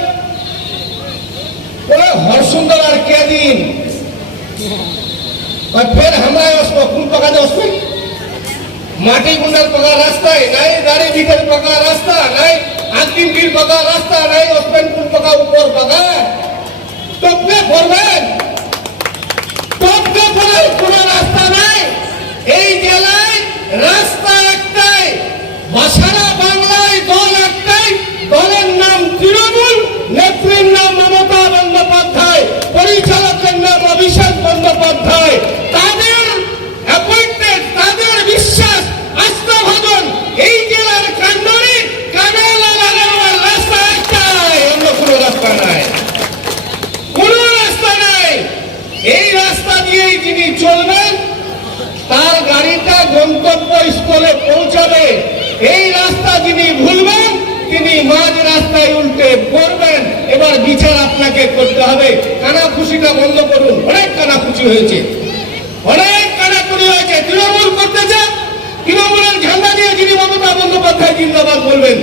ওরা হরসুন্দর আর কে দিন ফের হামলায় আসবো। কোন পাকাতে আসবে? মাটি গুন্ডার পাকা রাস্তায় নাই, গাড়ি ভিতর পাকা রাস্তা নাই, আদিম ভিড় পাকা রাস্তা নাই, আসবেন কোন পাকা উপর পাকা? টপকে পড়বেন, টপকে পড়ার কোন রাস্তা নাই। এই জেলায় রাস্তা একটাই, সারা বাংলায় দল একটাই, দলের নাম তৃণমূল, নেত্রীর নাম মমতা বন্দ্যোপাধ্যায়, পরিচালকের নাম অভিষেক বন্দ্যোপাধ্যায়। তাদের অ্যাপয়েন্টেড, তাদের বিশ্বাস, আস্থাভাজন এই জেলার কান্ডারি কানে লাগানোর রাস্তা একটাই, অন্য কোনো রাস্তা নাই, কোনো রাস্তা নাই। এই রাস্তা দিয়েই যিনি চলবেন তার গাড়িটা গন্তব্য স্থলে পৌঁছাবে। এই রাস্তা যিনি ভুলবেন তিনি মাঝ রাস্তায় উল্টে পড়বেন। এবার বিচার আপনাকে করতে হবে। কানাফুসিটা বন্ধ করুন। অনেক কানাফুসি হয়েছে, অনেক কানাকুনি হয়েছে। তৃণমূল করতেছে, তৃণমূলের ঝান্ডা নিয়ে যিনি মমতা বন্দ্যোপাধ্যায় জিন্দাবাদ বলবেন,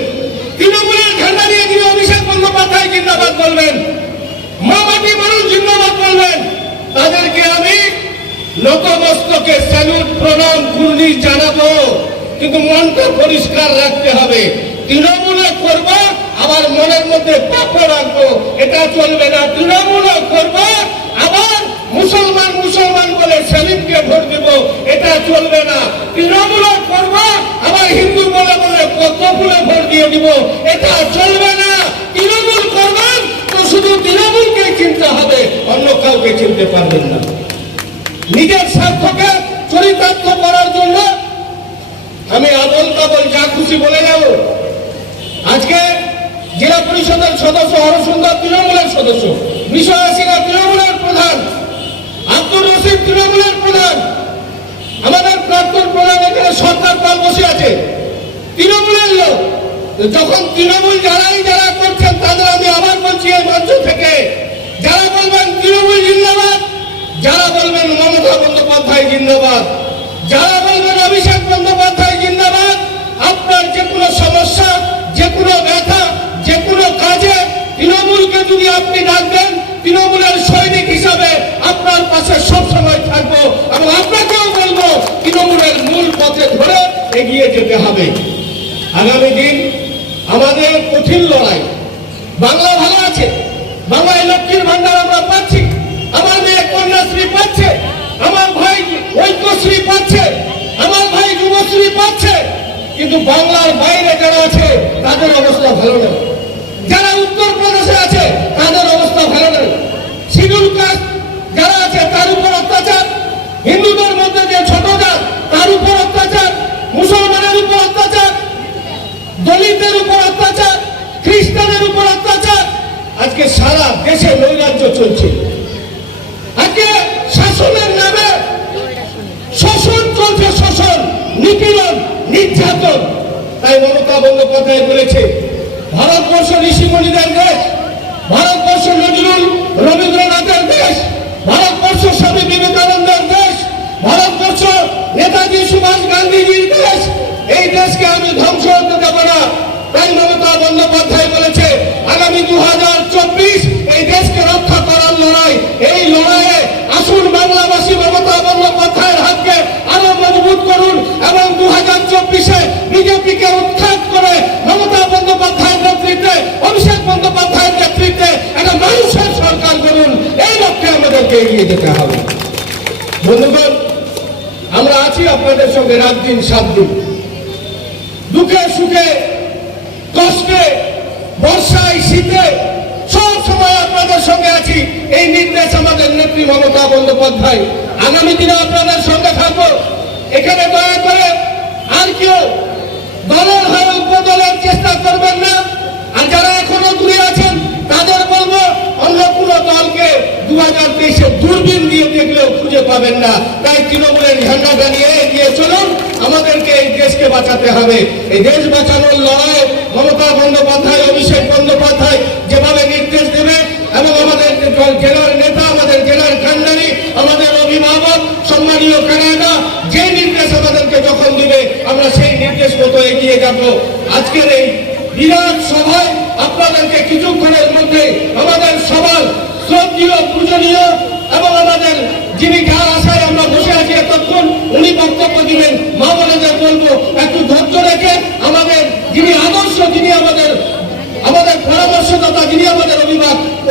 তৃণমূলের ঝান্ডা নিয়ে যিনি অভিষেক বন্দ্যোপাধ্যায় জিন্দাবাদ বলবেন, মামাটি মানুষ জিন্দাবাদ বলবেন, তাদেরকে আমি নতমস্তকে স্যালুট, প্রণাম, কুর্নিশ জানাবো। কিন্তু মনটা পরিষ্কার রাখতে হবে। তৃণমূল করব আবার মনের মধ্যে পাপ রাখবো, এটা চলবে না। তৃণমূল করব আবার মুসলমান মুসলমান বলে সেলিমকে ভোট দেব, এটা চলবে না। তৃণমূল করব আবার হিন্দু বলে বলে পদ্মফুলে ভোট দিয়ে দিব, এটা চলবে না। তৃণমূল করবেন তো শুধু তৃণমূলকে চিনতে হবে, অন্য কাউকে চিনতে পারবেন না। নিজের স্বার্থকে চরিতার্থ করার জন্য আমি আবল তাবল যা খুশি বলে যাব। আজকে জেলা পরিষদের সদস্য হরসুন্দর তৃণমূলের সদস্য, বিষয় সিংহা তৃণমূলের প্রধান, আব্দুর রশিদ তৃণমূলের প্রধান, আমাদের প্রাক্তন প্রধান এখানে সরকার পাল বসে আছে, তৃণমূলের লোক। যখন তৃণমূল যারা করছেন তাদের আমি আবার বলছি এই মঞ্চ থেকে, যারা বলবেন তৃণমূল জিন্দাবাদ, যারা বলবেন মমতা বন্দ্যোপাধ্যায় জিন্দাবাদ, যারা বলবেন অভিষেক বন্দ্যোপাধ্যায় জিন্দাবাদ, আপনার যে কোনো সমস্যা, যে কোনো ব্যথা, যে কোনো কাজে তৃণমূলকে যদি আপনি ডাকবেন, তৃণমূলের সৈনিক হিসাবে আপনার পাশে সবসময় থাকবো এবং আপনাকেও বলবো তৃণমূলের মূল পথে ধরে এগিয়ে যেতে হবে। আগামী দিন আমাদের কঠিন লড়াই। বাংলা ভালো আছে, বাংলায় লক্ষ্মীর ভান্ডার আমরা পাচ্ছি, আমার মেয়ে কন্যাশ্রী পাচ্ছে, আমার ভাই ঐক্যশ্রী পাচ্ছে, আমার ভাই যুবশ্রী পাচ্ছে, কিন্তু বাংলার বাইরে যারা আছে তাদের অবস্থা ভালো নয়। যারা উত্তরপ্রদেশে আছে তাদের অবস্থা ভালো নয়। শিডিউল কাস্ট যারা আছে তার উপর অত্যাচার, হিন্দুদের মধ্যে যে ছোট জাত তার উপর অত্যাচার, মুসলমানের উপর অত্যাচার, দলিতের উপর অত্যাচার, খ্রিস্টানের উপর অত্যাচার। আজকে সারা দেশে নৈরাজ্য চলছে। আজকে শাসনের নামে শোষণ চলছে, শোষণ, নিপীড়ন, নির্যাতন। দেশকে আমি ধ্বংস হতে দেব না। তাই মমতা বন্দ্যোপাধ্যায় বলেছে আগামী 2024 এই দেশকে রক্ষা করার লড়াই। এই লড়াইয়ে আসুন বাংলাবাসী মমতা বন্দ্যোপাধ্যায়ের হাতকে আরো মজবুত করুন এবং 2024-এ বিজেপিকে উৎখাত করে মমতা বন্দ্যোপাধ্যায়ের নেতৃত্বে, অভিষেক বন্দ্যোপাধ্যায়ের নেতৃত্বে একটা মানুষের সরকার করুন। এই লক্ষ্যে আমাদেরকে এগিয়ে যেতে হবে। বন্ধুগণ, আমরা আছি আপনাদের সঙ্গে রাত দিন 7 দিন, দুঃখে সুখে কষ্টে বর্ষায় শীতে সব সময় আপনাদের সঙ্গে আছি। এই নির্দেশ আমাদের নেত্রী মমতা বন্দ্যোপাধ্যায়। আগামী দিনে আপনাদের সঙ্গে থাকবো। এখানে দয়া করে আর কেউ দলের হয়ে উপদলের চেষ্টা করবেন না। আর যারা এখনো দূরে আছেন তাদের বলবো অন্য কোনো দলকে 2023-এ দূরবীন দিয়ে দেখলেও খুঁজে পাবেন না। তাই তৃণমূলের ঝান্ডাটা নিয়ে এগিয়ে চলুন। আমাদেরকে এই দেশকে বাঁচাতে হবে। এই দেশ বাঁচানোর লড়াই মমতা বন্দ্যোপাধ্যায়, অভিষেক বন্দ্যোপাধ্যায় যেভাবে নির্দেশ দেবে এবং আমাদের জেলার নেতা, আমাদের জেলার কান্ডারি, আমাদের অভিভাবক সম্মানীয় কানাডা যে নির্দেশ আমাদেরকে যখন দিবে আমরা সেই নির্দেশ মতো এগিয়ে যাব। আজকের এই বিরাট সভায় আপনাদেরকে কিছুক্ষণের মধ্যে আমাদের সবার শ্রদ্ধেয়, পূজনীয় এবং আমাদের যিনি যার আশায় আমরা বসে আছি এতক্ষণ উনি বক্তব্য দিবেন। মা বোনেদের বলবো একটু ধৈর্য রেখে আমাদের যিনি আদর্শ, যিনি আমাদের পরামর্শদাতা, যিনি আমাদের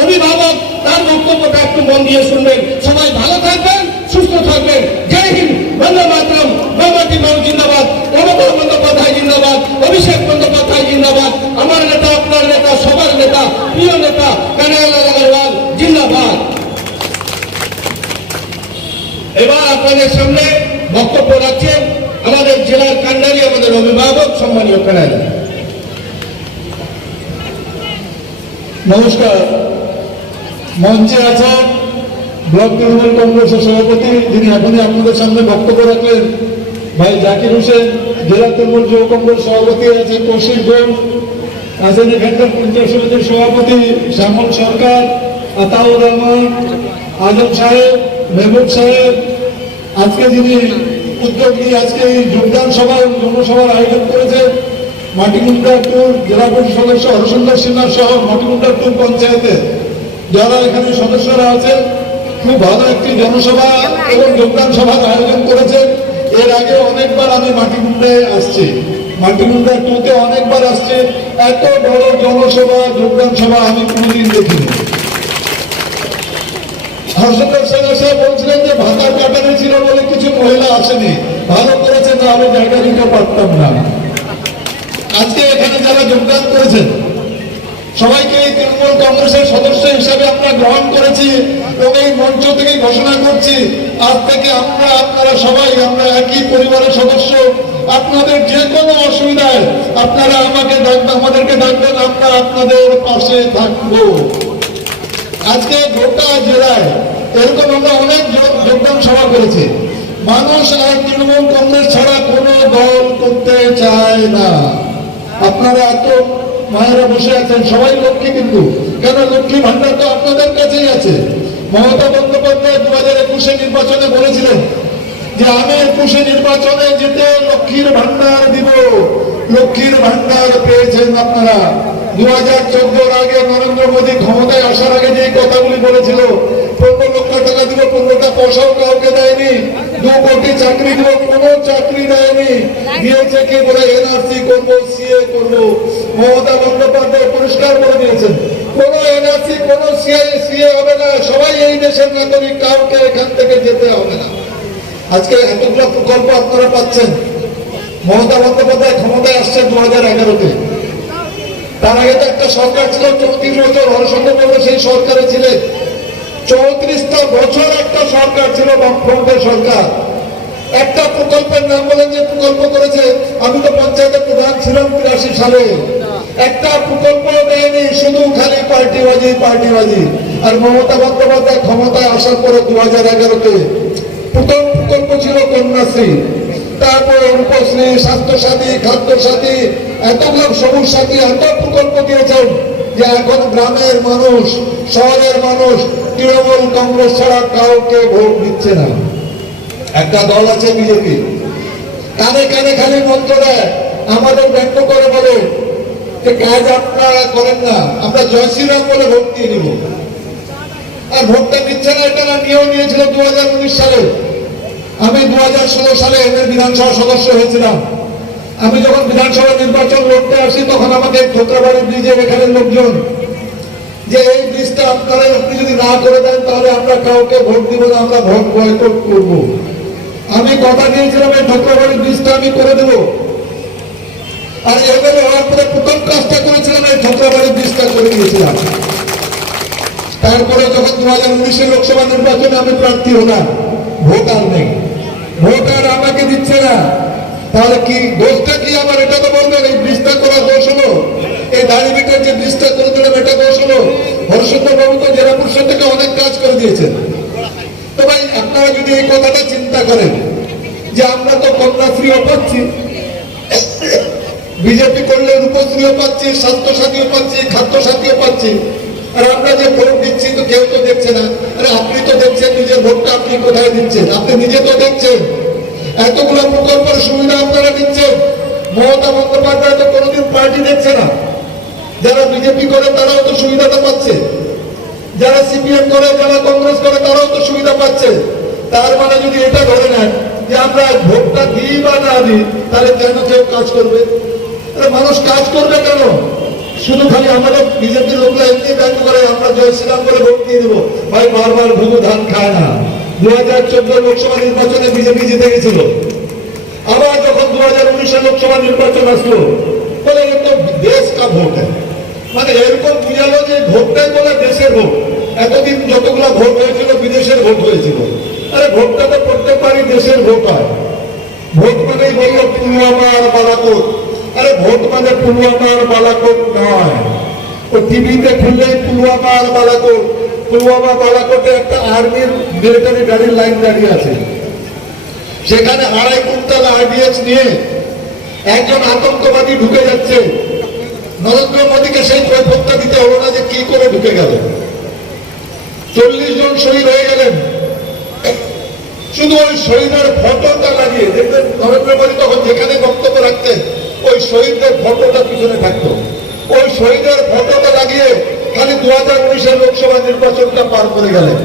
অভিভাবক তার বক্তব্যটা একটু মন দিয়ে শুনবেন। সবাই ভালো থাকবেন, সুস্থ থাকবেন। জয় হিন্দ, বন্দে মাতরম, মমতা মাও জিন্দাবাদ, মমতা বন্দ্যোপাধ্যায় জিন্দাবাদ, অভিষেক বন্দ্যোপাধ্যায় জিন্দাবাদ। আমার নেতা, আপনার নেতা, সবার নেতা, প্রিয় নেতা কানাইলাল আগরওয়াল জিন্দাবাদ। এবার আপনাদের সামনে বক্তব্য রাখছেন আমাদের জেলার কান্ডারি, আমাদের অভিভাবক সম্মানীয় কানাইলাল। নমস্কার। মঞ্চে আছেন ব্লক তৃণমূল কংগ্রেসের সভাপতি, যিনি এখনই আপনাদের সামনে বক্তব্য রাখলেন, ভাই জাকির হোসেন। জেলা তৃণমূল যুব কংগ্রেস সভাপতি আছেন কৌশিক ঘোষ, আছেন এখানকার পঞ্চায়েত সমিতির সভাপতি শ্যামল সরকার, আতাউর রহমান, আজম সাহেব, মেহবুব সাহেব। আজকে যিনি উদ্যোগ নিয়ে আজকে এই যোগদান সভার জনসভার আয়োজন করেছেন মাটিগুন্ডা টুর জেলা পরিষদ সদস্য হরসুন্দর সিনহা সহ মাটিগুন্ডা টুর পঞ্চায়েতে যারা এখানে সদস্যরা আছেন, খুব ভালো একটি জনসভা এবং যোগদান সভার আয়োজন করেছেন। এর আগে অনেকবার আমি মাটিগুন্ডায় আসছি, মাটিগুন্ডা টুতে অনেকবার আসছি। এত বড় জনসভা, যোগদান সভা আমি কোনোদিন দেখিনি। হরসুন্দর সিনহা সাহেব বলছিলেন যে ভাতার কাটারি ছিল বলে কিছু মহিলা আসেনি, ভালো করেছে, না আমি জায়গা দিতে পারতাম না। আজকে এখানে যারা যোগদান করেছেন সবাইকে এই তৃণমূল কংগ্রেসের সদস্য হিসাবে আমরা গ্রহণ করেছি এবং এই মঞ্চ থেকে ঘোষণা করছি আজ থেকে আপনারা সবাই আমরা একই পরিবারের সদস্য। আপনাদের যে কোনো অসুবিধায় আপনারা আমাদেরকে ডাকবেন, আমরা আপনাদের পাশে থাকবো। আজকে গোটা জেলায় এরকম আমরা অনেক যোগদান সভা করেছি। মানুষ আর তৃণমূল কংগ্রেস ছাড়া কোনো দল করতে চায় না। আপনারা এত মায়েরা বসে আছেন, সবাই লক্ষ্মী, কিন্তু কেন লক্ষ্মী ভান্ডার তো আপনাদের কাছেই আছে। মমতা বন্দ্যোপাধ্যায় 2021-এ নির্বাচনে বলেছিলেন যে আমি 21-এ নির্বাচনে জিতে লক্ষ্মীর ভান্ডার দিব। লক্ষ্মীর ভান্ডার পেয়েছেন আপনারা। 2014-এর আগে নরেন্দ্র মোদী ক্ষমতায় আসার আগে যে কথাগুলি বলেছিল, 15 লক্ষ টাকা দিব, 15টা পয়সাও কাউকে দেয়নি। 2 কোটি চাকরি দিব, কোনো চাকরি দেয়নি। দিয়েছে কি বলে এনআরসি করবো, সিএ করবো। মমতা বন্দ্যোপাধ্যায় পরিষ্কার করে দিয়েছেন কোনো এনআরসি, কোনো সিএ হবে না। সবাই এই দেশের নাগরিক, কাউকে এখান থেকে যেতে হবে না। আজকে এতগুলো প্রকল্প আপনারা পাচ্ছেন। মমতা বন্দ্যোপাধ্যায় ক্ষমতায় আসছে 2011-তে। তার আগে তো একটা সরকার ছিল 34 বছর, হরসুন্দর বাবু সেই সরকারে ছিলেন। 34টা বছর একটা সরকার ছিল, বামফ্রন্টের সরকার। একটা প্রকল্পের নাম বলেন যে প্রকল্প করেছে। আমি তো পঞ্চায়েতের প্রধান ছিলাম 83 সালে। একটা প্রকল্প দেয়নি, শুধু খালি পার্টিবাজি। আর মমতা বন্দ্যোপাধ্যায় ক্ষমতায় আসার পরে 2011-তে প্রথম প্রকল্প ছিল কন্যাশ্রী, তারপরে রূপশ্রী, স্বাস্থ্যসাথী, খাদ্যসাথী, এতগুলো সবুজ সাথী, এত প্রকল্প দিয়েছেন যে এখন গ্রামের মানুষ, শহরের মানুষ তৃণমূল কংগ্রেস ছাড়া কাউকে ভোট দিচ্ছে না। একটা দল আছে বিজেপি, কানে কানে খালি মন্ত্র দেয় আমাদের ব্যক্ত করে বলে যে কাজ আপনারা করেন না, আমরা জয় শ্রীরাম বলে ভোট দিয়ে দিব। আর ভোটটা নিচ্ছে না, এটা নিয়েও নিয়েছিল 2019 সালে। আমি 2016 সালে এদের বিধানসভা সদস্য হয়েছিলাম। আমি যখন বিধানসভা নির্বাচন লড়তে আসি তখন আমাকে ঠোকরাবাড়ি ব্রিজের এখানের লোকজন যে এই ব্রিজটা আপনারা আপনি যদি না করে দেন তাহলে আমরা কাউকে ভোট দিব না, আমরা ভোট বয়কট করব। আমি কথা দিয়েছিলাম এই ঠোকরাবাড়ি ব্রিজটা আমি করে দেব। আর এবারে হওয়ার পরে প্রথম কাজটা করেছিলাম এই ঠোকরাবাড়ি ব্রিজটা করে দিয়েছিলাম। তারপরে যখন 2019 লোকসভা নির্বাচনে আমি প্রার্থী হলাম, ভোট আর নেই, ভোট আর আমাকে দিচ্ছে না। তাহলে কি দোষটা কি আমার? এটা তো বলবেন এই ব্রিজটা করা দোষ হলো, এই দাঁড়িয়ে যে ব্রিজটা করে দিলাম এটা দোষ হলো। হরসুন্দর বাবু তো জেলা পরিষদ থেকে অনেক কাজ করে দিয়েছেন। তো ভাই আপনারা যদি এই কথাটা চিন্তা করেন যে আমরা তো কন্যাশ্রীও পাচ্ছি, বিজেপি করলে রূপশ্রীও পাচ্ছি, স্বাস্থ্যসাথীও পাচ্ছি, খাদ্যসাথীও পাচ্ছি, আর আমরা যে ভোট দিচ্ছি তো কেউ তো দেখছে না। আরে আপনি তো দেখছেন নিজের ভোটটা আপনি কোথায় দিচ্ছেন, আপনি নিজে তো দেখছেন। এতগুলো প্রকল্পের সুবিধা আপনারা দিচ্ছেন। মমতা বন্দ্যোপাধ্যায় তো কোনোদিন পার্টি দেখছে না। যারা বিজেপি করে তারাও তো সুবিধাটা পাচ্ছে, যারা সিপিএম করে, যারা কংগ্রেস করে তারাও তো সুবিধা পাচ্ছে। তার মানে যদি এটা ধরে নেন যে আমরা ভোটটা দিই বা না দিই, তাহলে কেন কেউ কাজ করবে? মানুষ কাজ করবে কেন? শুধু খালি আমাদের বিজেপির লোকরা এমনি ব্যঙ্গ করে আমরা জয় শ্রীরাম করে ভোট দিয়ে দেবো। ভাই বারবার ভুগু ধান খায় না। 2014 লোকসভা নির্বাচনে বিজেপি জিতে গেছিল। আবার যখন 2019 লোকসভা নির্বাচন আসলো বলে তো দেশ কা ভোট, মানে এরকম বুঝালো যে ভোটটাই বলে দেশের ভোট। এতদিন যতগুলো ভোট হয়েছিল বিদেশের ভোট হয়েছিল। আরে ভোটটা তো প্রত্যেকবারই দেশের ভোট হয়। ভোট মানেই বললো পুলওয়ামা আর বালাকোট। আরে ভোট মানে পুলওয়ামা আর বালাকোট নয়। ও টিভিতে খুললেই পুলওয়ামা আর বালাকোট, পুলওয়ামা বালাকোটে একটা আর্মির মিলিটারি গাড়ির লাইন দাঁড়িয়ে আছে। সেখানে 2.5 কুইন্টাল RDX নিয়ে একজন আতঙ্কবাদী ঢুকে যাচ্ছে। নরেন্দ্র মোদীকে সেই কৈফিয়তটা দিতে হলো না যে কি করে ঢুকে গেল। 40 জন শহীদ হয়ে গেলেন। শুধু ওই শহীদের ফটোটা লাগিয়ে দেখবেন নরেন্দ্র মোদী তখন যেখানে বক্তব্য রাখতেন ওই শহীদদের ফটোটা পিছনে থাকতো। ওই শহীদের ফটোটা লাগিয়ে খালি 2019 লোকসভা নির্বাচনটা পার করে গেলেন।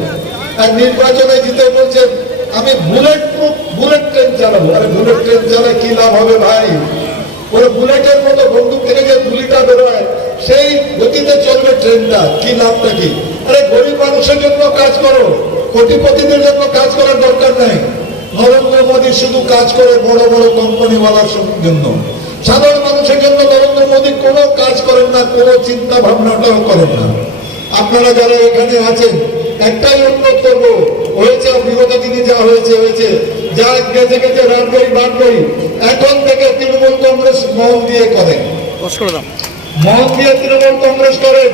আর নির্বাচনে জিতে বলছেন আমি বুলেট ট্রেন চালাবো। আরে বুলেট ট্রেন চালায় কি লাভ হবে ভাই? ওই বুলেটের মতো বন্দুক থেকে যে গুলিটা বেরোয় সেই গতিতে চলবে ট্রেনটা, কি লাভটা কি? আরে গরিব মানুষের জন্য কাজ করো, কোটিপতিদের জন্য কাজ করার দরকার নাই। নরেন্দ্র মোদী শুধু কাজ করে বড় বড় কোম্পানিওয়ালার জন্য, সাধারণ মানুষের জন্য নরেন্দ্র মোদী কোনো কাজ করেন না, কোনো চিন্তা ভাবনাটাও করেন না। আপনারা যারা এখানে আছেন একটাই অনুরোধ করবো, হয়েছে বিগত দিনে যা হয়েছে হয়েছে, যা গেছে গেছে রাজবাড়ি বাড়বাড়ি, এখন থেকে তৃণমূল কংগ্রেস মন দিয়ে করেন, মন দিয়ে তৃণমূল কংগ্রেস করেন।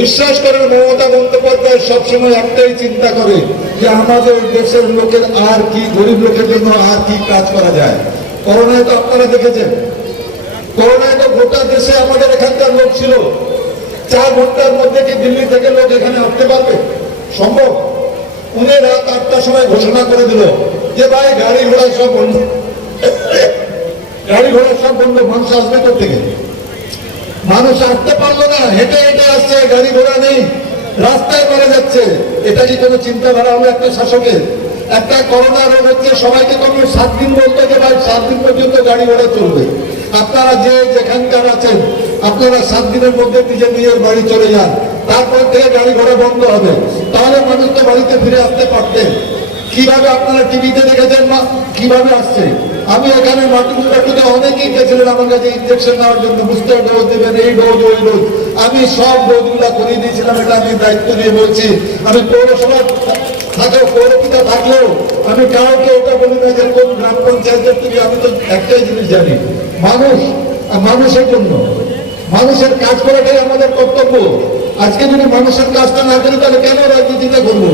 বিশ্বাস করেন মমতা বন্দ্যোপাধ্যায় সবসময় একটাই চিন্তা করে যে আমাদের দেশের লোকের আর কি, গরিব লোকের জন্য আর কি কাজ করা যায়। করোনায় তো আপনারা দেখেছেন, করোনায় তো গোটা দেশে আমাদের এখানকার লোক ছিল। 4 ঘন্টার মধ্যে কি দিল্লি থেকে লোক এখানে আসতে পারবে? সম্ভব? উনি রাত 8টার সময় ঘোষণা করে দিল যে ভাই গাড়ি ঘোড়া সব বন্ধ, গাড়ি ঘোড়া সব বন্ধ। মানুষ আসবে কোথা থেকে? মানুষ আসতে পারলো না, হেঁটে হেঁটে আসছে, গাড়ি ঘোড়া নেই, রাস্তায় মারা যাচ্ছে। এটা কি কোনো চিন্তাধারা হলো একটা শাসকের? একটা করোনা রোগ হচ্ছে, সবাইকে তো 7 দিন বলতো যে ভাই 7 দিন পর্যন্ত গাড়ি ঘোড়া চলবে। আপনারা যে যেখানকার আছেন আপনারা 7 দিনের মধ্যে নিজের বাড়ি চলে যান, তারপর থেকে গাড়ি ঘোড়া বন্ধ হবে। তাহলে মানুষ তো বাড়িতে ফিরে আসতে পারতেন। কিভাবে আপনারা টিভিতে দেখেছেন কিভাবে আসছে? আমি এখানে মাটিতে অনেকেই গেছিলেন আমার কাছে ইনজেকশন নেওয়ার জন্য, বুঝতে ডোজ দেবেন, এই ডোজ ওই ডোজ। আমি সব ডোজগুলা করিয়ে দিয়েছিলাম। এটা আমি দায়িত্ব নিয়ে বলছি। আমি পৌরসভা থাকলেও, পৌরপিতা থাকলেও আমি কাউকে এটা বলি না যে কোন গ্রাম পঞ্চায়েতের থেকে। আমি তো একটাই জিনিস জানি, মানুষ মানুষের জন্য, মানুষের কাজ করাটাই আমাদের কর্তব্য। আজকে যদি মানুষের কাজটা না করি তাহলে কেন রাজনীতিটা করবো?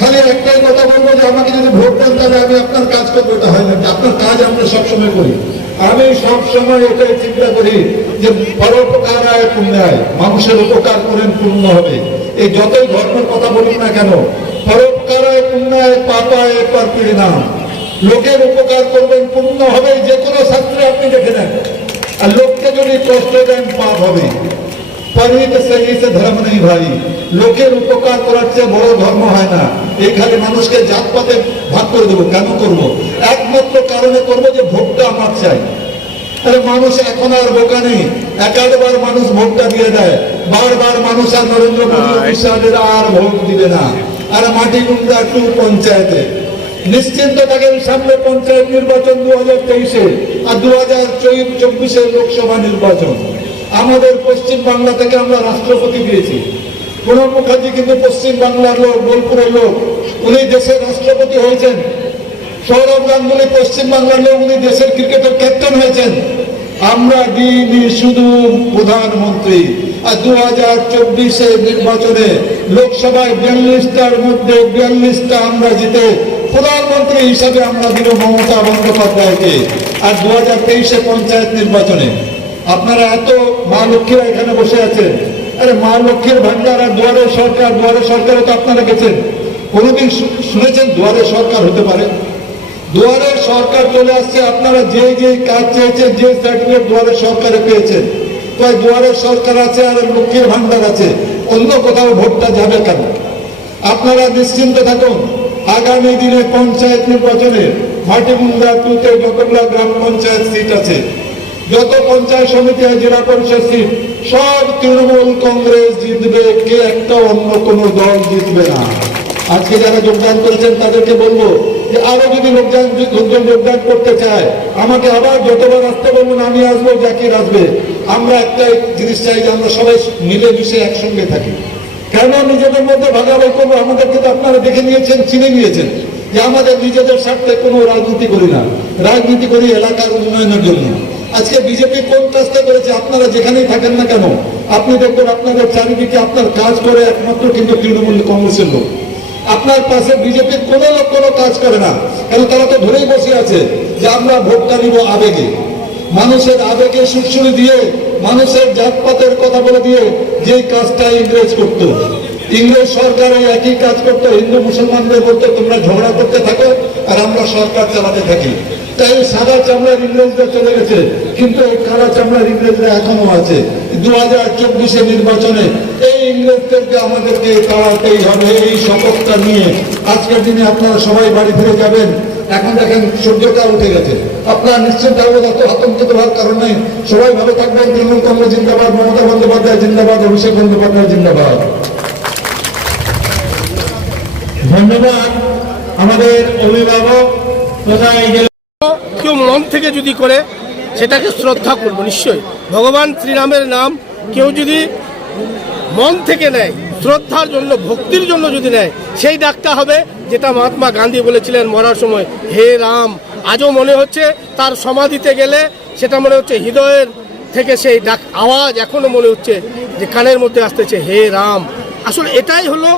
খালি একটাই কথা বলবো যে আমাকে যদি ভোট দেন তাহলে আমি আপনার কাজ করবো, এটা হয় না। আপনার কাজ আমরা সবসময় করি। আমি সবসময় এটাই চিন্তা করি যে পরোপকারায় পুণ্যায়, মানুষের উপকার করেন পূর্ণ হবে। এই যতই ধর্মের কথা বলি না কেন, পরোপকারায় পুণ্যায় পাপায় পরিণাম, লোকের উপকার করবেন পূর্ণ হবে। যে কোনো শাস্ত্রে আপনি দেখে নেন, আর লোককে যদি কষ্ট দেন পাপ হবে। পরিহিত সহি সে ধর্ম নেই ভাই, লোকের উপকার করার চেয়ে বড় ধর্ম হয় না। এখানে মানুষকে জাতপাতে ভাগ করে দেবো, কেন করব? একমাত্র কারণে করবো যে ভোটটা আমার চাই। আরে মানুষ এখন আর বোকা নেই, একাধিকবার মানুষ ভোটটা দিয়ে দেয়, বারবার মানুষ আর নরেন্দ্র মোদী অমিত শাহের আর ভোট দিবে না। আর মাটিগুন্ডা টু পঞ্চায়েতে নিশ্চিন্ত থাকেন, সামনে পঞ্চায়েত নির্বাচন 2023-এ আর 2024-এ লোকসভা নির্বাচন। আমাদের পশ্চিম বাংলা থেকে আমরা রাষ্ট্রপতি দিয়েছি। প্রণব মুখার্জি কিন্তু পশ্চিম বাংলার লোক, বোলপুরের লোক, উনি দেশের রাষ্ট্রপতি হয়েছেন। সৌরভ গাঙ্গুলি পশ্চিম বাংলার লোক, উনি দেশের ক্রিকেটের ক্যাপ্টেন হয়েছেন। আমরা দিইনি শুধু প্রধানমন্ত্রী। আর 2024-এ নির্বাচনে লোকসভায় 42টার মধ্যে 42টা আমরা জিতে প্রধানমন্ত্রী হিসাবে আমরা দিব মমতা বন্দ্যোপাধ্যায়কে। আর 2023-এ পঞ্চায়েত নির্বাচনে আপনারা এত মা লক্ষ্মীরা এখানে বসে আছেন, আরে মা লক্ষ্মীর ভান্ডার আর দুয়ারে সরকার, দুয়ারে সরকারে তো আপনারা গেছেন, কোনোদিন শুনেছেন দুয়ারে সরকার হতে পারে? দুয়ারে সরকার চলে আসছে, আপনারা যে যে কাজ চেয়েছেন, যে সার্টিফিকেট দুয়ারে সরকারে পেয়েছেন, তো দুয়ারে সরকার আছে আর লক্ষ্মীর ভান্ডার আছে, অন্য কোথাও ভোটটা যাবে কেন? আপনারা নিশ্চিন্ত থাকুন, আগামী দিনে পঞ্চায়েত নির্বাচনে মাটিমুন্ডা 2-তে যতগুলা গ্রাম পঞ্চায়েত সিট আছে, যত পঞ্চায়েত সমিতি আর জেলা পরিষদ সিট, সব তৃণমূল কংগ্রেস জিতবে, কে একটা অন্য কোনো দল জিতবে না। আজকে যারা যোগদান করেছেন তাদেরকে বলবো যে আরো যদি লোকজন যোগদান করতে চায়, আমাকে আবার যতবার আসতে বলবেন, আমি আসবো, জাকির আসবে। আমরা একটা জিনিস চাই যে আমরা সবাই মিলেমিশে একসঙ্গে থাকি। কেন নিজেদের মধ্যে ভাগাভাগি করবো? আমাদেরকে তো আপনারা দেখে নিয়েছেন, চিনে নিয়েছেন যে আমাদের নিজেদের স্বার্থে কোনো রাজনীতি করি না, রাজনীতি করি এলাকার উন্নয়নের জন্য। আজকে বিজেপি কোন কাজটা করেছে? আপনারা যেখানেই থাকেন না কেন, আপনি দেখবেন আপনাদের চারিদিকে আপনার কাজ করে একমাত্র কিন্তু তৃণমূল কংগ্রেসের লোক। আপনার পাশে বিজেপির কোনো লোক কোনো কাজ করে না, কারণ তারা তো ধরেই বসে আছে যে আমরা ভোটটা নিব আবেগে, মানুষের আবেগে সুরসুরি দিয়ে, মানুষের জাতপাতের কথা বলে দিয়ে যে কাজটা ইংরেজ করত। ইংরেজ সরকার এই একই কাজ করতো, হিন্দু মুসলমানদের বলতো তোমরা ঝগড়া করতে থাকো আর আমরা সরকার চালাতে থাকি। তাই সাদা চামড়ার ইংরেজরা চলে গেছে, কিন্তু এই কালা চামড়ার ইংরেজরা এখনো আছে। 2024-এ নির্বাচনে এই ইংরেজদেরকে আমাদেরকে তাড়াতেই হবে। এই শপথটা নিয়ে আজকের দিনে আপনারা সবাই বাড়ি ফিরে যাবেন। এখন দেখেন সূর্যটা উঠে গেছে, আপনারা নিশ্চিন্ত থাকবেন, এত আতঙ্কিত হওয়ার কারণ নেই। সবাই ভালো থাকবেন। তৃণমূল কংগ্রেস জিন্দাবাদ, মমতা বন্দ্যোপাধ্যায় জিন্দাবাদ, অভিষেক বন্দ্যোপাধ্যায় জিন্দাবাদ। ধন্যবাদ আমাদের অভিভাবক তথা এই যে কেউ মন থেকে যদি করে সেটাকে শ্রদ্ধা করব নিশ্চয়ই। ভগবান শ্রীরামের নাম কেউ যদি মন থেকে নেয়, শ্রদ্ধার জন্য, ভক্তির জন্য যদি নেয়, সেই ডাকটা হবে যেটা মহাত্মা গান্ধী বলেছিলেন মরার সময়, হে রাম। আজও মনে হচ্ছে তার সমাধিতে গেলে সেটা মনে হচ্ছে হৃদয়ের থেকে সেই ডাক আওয়াজ এখনো মনে হচ্ছে যে কানের মধ্যে আসতেছে, হে রাম। আসলে এটাই হলো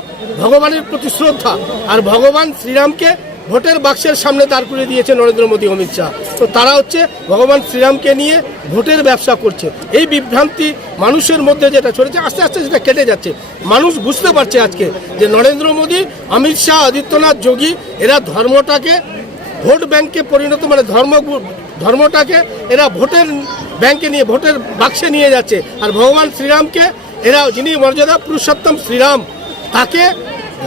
ভগবানের প্রতি শ্রদ্ধা। আর ভগবান শ্রীরামকে ভোটের বাক্সের সামনে দাঁড় করে দিয়েছে নরেন্দ্র মোদী, অমিত শাহ। তো তারা হচ্ছে ভগবান শ্রীরামকে নিয়ে ভোটের ব্যবসা করছে। এই বিভ্রান্তি মানুষের মধ্যে যেটা চলেছে, আস্তে আস্তে সেটা কেটে যাচ্ছে। মানুষ বুঝতে পারছে আজকে যে নরেন্দ্র মোদী, অমিত শাহ, আদিত্যনাথ, যোগী এরা ধর্মটাকে ভোট ব্যাংকে পরিণত, মানে ধর্মটাকে এরা ভোটের ব্যাংকে নিয়ে, ভোটের বাক্সে নিয়ে যাচ্ছে। আর ভগবান শ্রীরামকে এরা, যিনি মর্যাদা পুরুষোত্তম শ্রীরাম, তাকে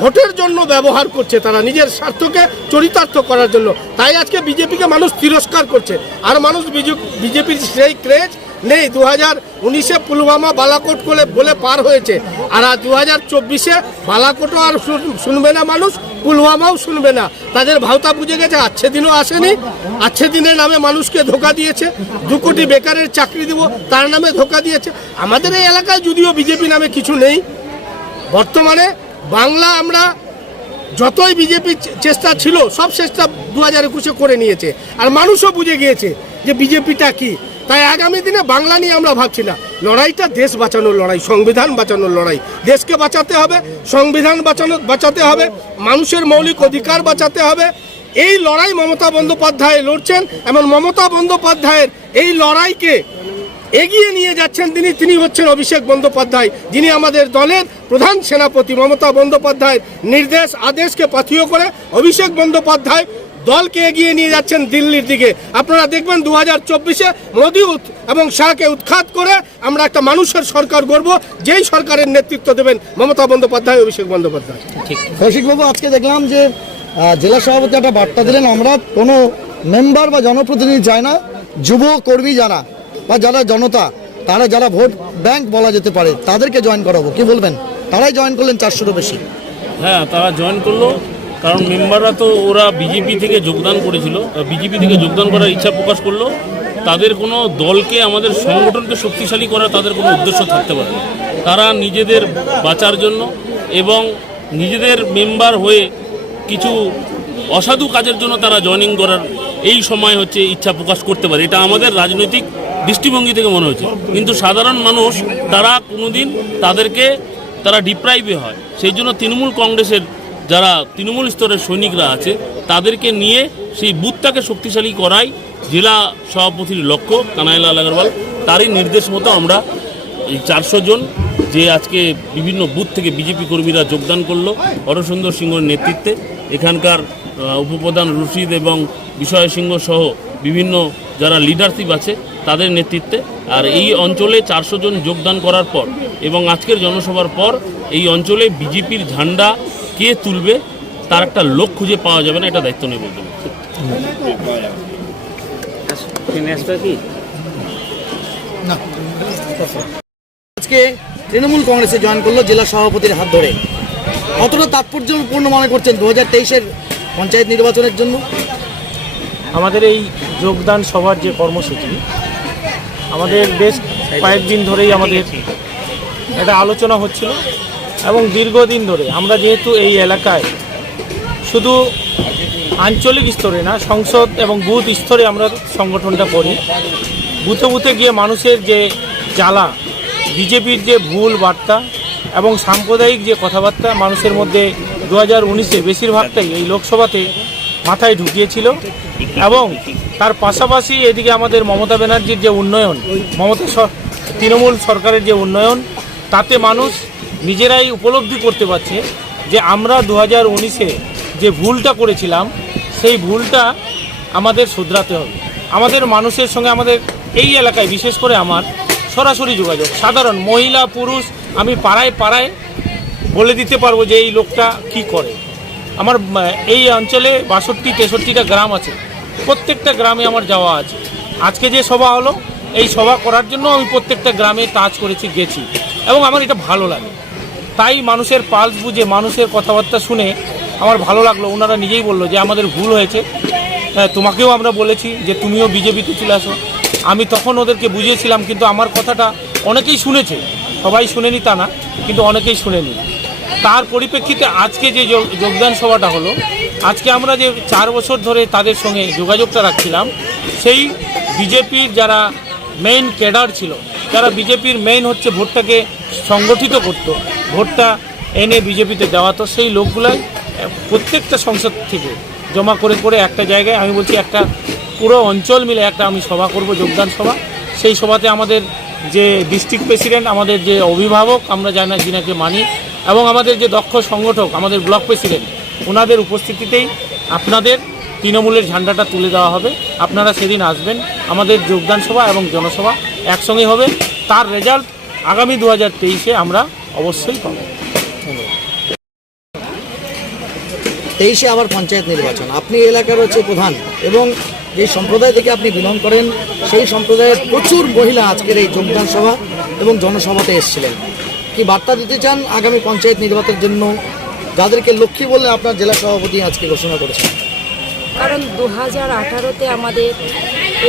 ভোটের জন্য ব্যবহার করছে, তারা নিজের স্বার্থকে চরিতার্থ করার জন্য। তাই আজকে বিজেপিকে মানুষ তিরস্কার করছে। আর মানুষ বিজেপির সেই ক্রেজ নেই। 2019-এ পুলওয়ামা বালাকোট বলে পার হয়েছে, আর 2024-এ বালাকোটও আর শুনবে না মানুষ, পুলওয়ামাও শুনবে না। তাদের ভাওতা বুঝে গেছে, আচ্ছে দিনও আসেনি। আচ্ছে দিনের নামে মানুষকে ধোকা দিয়েছে, 2 কোটি বেকারের চাকরি দিব তার নামে ধোকা দিয়েছে। আমাদের এই এলাকায় যদিও বিজেপি নামে কিছু নেই বর্তমানে, বাংলা আমরা যতই বিজেপির চেষ্টা ছিল সব চেষ্টা 2021-এ করে নিয়েছে। আর মানুষও বুঝে গিয়েছে যে বিজেপিটা কি। তাই আগামী দিনে বাংলা নিয়ে আমরা ভাবছি না। লড়াইটা দেশ বাঁচানোর লড়াই, সংবিধান বাঁচানোর লড়াই। দেশকে বাঁচাতে হবে, সংবিধান বাঁচাতে হবে, মানুষের মৌলিক অধিকার বাঁচাতে হবে। এই লড়াই মমতা বন্দ্যোপাধ্যায় লড়ছেন, এবং মমতা বন্দ্যোপাধ্যায়ের এই লড়াইকে এগিয়ে নিয়ে যাচ্ছেন তিনি হচ্ছেন অভিষেক বন্দ্যোপাধ্যায়, যিনি আমাদের দলের প্রধান সেনাপতি। মমতা বন্দ্যোপাধ্যায়ের নির্দেশ আদেশকে পাথেয় করে অভিষেক বন্দ্যোপাধ্যায় দলকে এগিয়ে নিয়ে যাচ্ছেন দিল্লির দিকে। আপনারা দেখবেন 2024-এ মোদী এবং শাহকে উৎখাত করে আমরা একটা মানুষের সরকার গড়ব, যেই সরকারের নেতৃত্ব দেবেন মমতা বন্দ্যোপাধ্যায়, অভিষেক বন্দ্যোপাধ্যায়। কৌশিকবাবু, আজকে দেখলাম যে জেলা সভাপতি একটা বার্তা দিলেন, আমরা কোনো মেম্বার বা জনপ্রতিনিধি চাই না, যুব কর্মী যারা বা যারা জনতা, তারা যারা ভোট ব্যাংক বলা যেতে পারে তাদেরকে জয়েন করাবো। কি বলবেন? তারাই জয়েন করলেন 400-রও বেশি। হ্যাঁ, তারা জয়েন করলো, কারণ মেম্বাররা তো ওরা বিজেপি থেকে যোগদান করেছিল, বিজেপি থেকে যোগদান করার ইচ্ছা প্রকাশ করলো। তাদের কোনো দলকে, আমাদের সংগঠনকে শক্তিশালী করার তাদের কোনো উদ্দেশ্য থাকতে পারে না। তারা নিজেদের বাঁচার জন্য এবং নিজেদের মেম্বার হয়ে কিছু অসাধু কাজের জন্য তারা জয়েনিং করার এই সময় হচ্ছে ইচ্ছা প্রকাশ করতে পারে। এটা আমাদের রাজনৈতিক দৃষ্টিভঙ্গি থেকে মনে হচ্ছে, কিন্তু সাধারণ মানুষ তারা কোনোদিন তারা ডিপ্রাইভে হয়। সেই জন্য তৃণমূল কংগ্রেসের যারা তৃণমূল স্তরের সৈনিকরা আছে তাদেরকে নিয়ে সেই বুথটাকে শক্তিশালী করাই জেলা সভাপতির লক্ষ্য। কানাইলাল আগরওয়াল তারই নির্দেশ মতো আমরা এই 400 জন যে আজকে বিভিন্ন বুথ থেকে বিজেপি কর্মীরা যোগদান করলো হরসুন্দর সিংহর নেতৃত্বে, এখানকার উপপ্রধান রশিদ এবং বিষয় সিংহ সহ বিভিন্ন যারা লিডারশিপ আছে তাদের নেতৃত্বে। আর এই অঞ্চলে 400 জন যোগদান করার পর এবং আজকের জনসভার পর এই অঞ্চলে বিজেপির ঝান্ডা কে তুলবে তার একটা লোক খুঁজে পাওয়া যাবে না, এটা দায়িত্ব নেই বলতে হবে। আজকে তৃণমূল কংগ্রেসে জয়েন করলো জেলা সভাপতির হাত ধরে, কতটা তাৎপর্যপূর্ণ মনে করছেন 2023-এর পঞ্চায়েত নির্বাচনের জন্য? আমাদের এই যোগদান সভার যে কর্মসূচি, আমাদের বেশ কয়েকদিন ধরেই আমাদের একটা আলোচনা হচ্ছিল এবং দীর্ঘদিন ধরে আমরা যেহেতু এই এলাকায় শুধু আঞ্চলিক স্তরে না, সংসদ এবং বুথ স্তরে আমরা সংগঠনটা করি, বুথে বুথে গিয়ে মানুষের যে জ্বালা, বিজেপির যে ভুল বার্তা এবং সাম্প্রদায়িক যে কথাবার্তা মানুষের মধ্যে 2019-এ বেশিরভাগটাই এই লোকসভাতে মাথায় ঢুকিয়েছিল। এবং তার পাশাপাশি এদিকে আমাদের মমতা ব্যানার্জির যে উন্নয়ন, তৃণমূল সরকারের যে উন্নয়ন, তাতে মানুষ নিজেরাই উপলব্ধি করতে পারছে যে আমরা 2019-এ যে ভুলটা করেছিলাম সেই ভুলটা আমাদের শুধরাতে হবে। আমাদের মানুষের সঙ্গে আমাদের এই এলাকায় বিশেষ করে আমার সরাসরি যোগাযোগ, সাধারণ মহিলা পুরুষ, আমি পাড়ায় পাড়ায় বলে দিতে পারবো যে এই লোকটা কি করে। আমার এই অঞ্চলে 62-63টা গ্রাম আছে, প্রত্যেকটা গ্রামে আমার যাওয়া আছে। আজকে যে সভা হলো, এই সভা করার জন্য আমি প্রত্যেকটা গ্রামে টাচ করেছি, গেছি, এবং আমার এটা ভালো লাগে। তাই মানুষের পালস বুঝে, মানুষের কথাবার্তা শুনে আমার ভালো লাগলো। ওনারা নিজেই বললো যে আমাদের ভুল হয়েছে, তোমাকেও আমরা বলেছি যে তুমিও বিজেপিতে চলে আসো। আমি তখন ওদেরকে বুঝিয়েছিলাম, কিন্তু আমার কথাটা অনেকেই শুনেছে, সবাই শুনেনি তা না, কিন্তু অনেকেই শুনেনি। তার পরিপ্রেক্ষিতে আজকে যে যোগদান সভাটা হলো, আজকে আমরা যে 4 বছর ধরে তাদের সঙ্গে যোগাযোগটা রাখছিলাম, সেই বিজেপির যারা মেইন ক্যাডার ছিল, যারা বিজেপির মেইন হচ্ছে ভোটটাকে সংগঠিত করত, ভোটটা এনে বিজেপিতে দেওয়াতো, সেই লোকগুলাই প্রত্যেকটা সংসদ থেকে জমা করে করে একটা জায়গায়, আমি বলছি একটা পুরো অঞ্চল মিলে একটা আমি সভা করব, যোগদান সভা। সেই সভাতে আমাদের যে ডিস্ট্রিক্ট প্রেসিডেন্ট, আমাদের যে অভিভাবক আমরা যিনাকে মানি, এবং আমাদের যে দক্ষ সংগঠক, আমাদের ব্লক প্রেসিডেন্ট, ওনাদের উপস্থিতিতেই আপনাদের তৃণমূলের ঝান্ডাটা তুলে দেওয়া হবে। আপনারা সেদিন আসবেন, আমাদের যোগদান সভা এবং জনসভা একসঙ্গে হবে। তার রেজাল্ট আগামী 2023-এ আমরা অবশ্যই পাবো। 23-এ আবার পঞ্চায়েত নির্বাচন, আপনি এলাকার হচ্ছে প্রধান এবং যে সম্প্রদায় থেকে আপনি বিলং করেন, সেই সম্প্রদায়ের প্রচুর মহিলা আজকের এই যোগদান সভা এবং জনসভাতে এসেছিলেন। কি বার্তা দিতে চান আগামী পঞ্চায়েত নির্বাচনের জন্য, যাদেরকে লক্ষ্মী বলে আপনার জেলা সভাপতি আজকে ঘোষণা করেছেন? কারণ 2018-তে আমাদের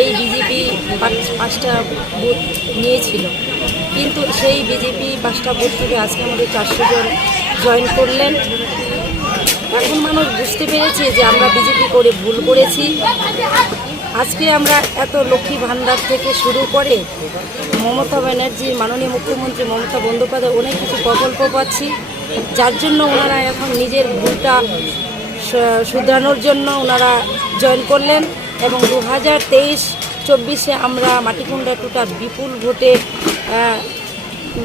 এই বিজেপি 5টা বুথ নিয়েছিল, কিন্তু সেই বিজেপি 5টা বুথ থেকে আজকে আমাদের 400 জন জয়েন করলেন। এখন মানুষ বুঝতে পেরেছে যে আমরা বিজেপি করে ভুল করেছি। আজকে আমরা এত লক্ষ্মী ভাণ্ডার থেকে শুরু করে মমতা ব্যানার্জি, মাননীয় মুখ্যমন্ত্রী মমতা বন্দ্যোপাধ্যায় অনেক কিছু প্রকল্প পাচ্ছি, যার জন্য ওনারা এখন নিজের ভুলটা শুধরানোর জন্য ওনারা জয়েন করলেন। এবং 2023-24-এ আমরা মাটিকুণ্ডা টুটা বিপুল ভোটে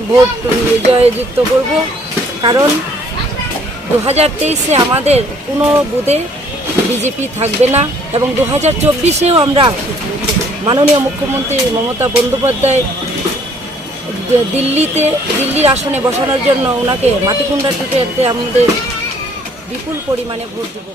ভোট জয়যুক্ত করব। কারণ 2023-এ আমাদের কোনো বুথে বিজেপি থাকবে না এবং 2024-এও আমরা মাননীয় মুখ্যমন্ত্রী মমতা বন্দ্যোপাধ্যায় দিল্লির আসনে বসানোর জন্য ওনাকে মাটিকুণ্ডা টিকিটে আমাদের বিপুল পরিমাণে ভোট দেব।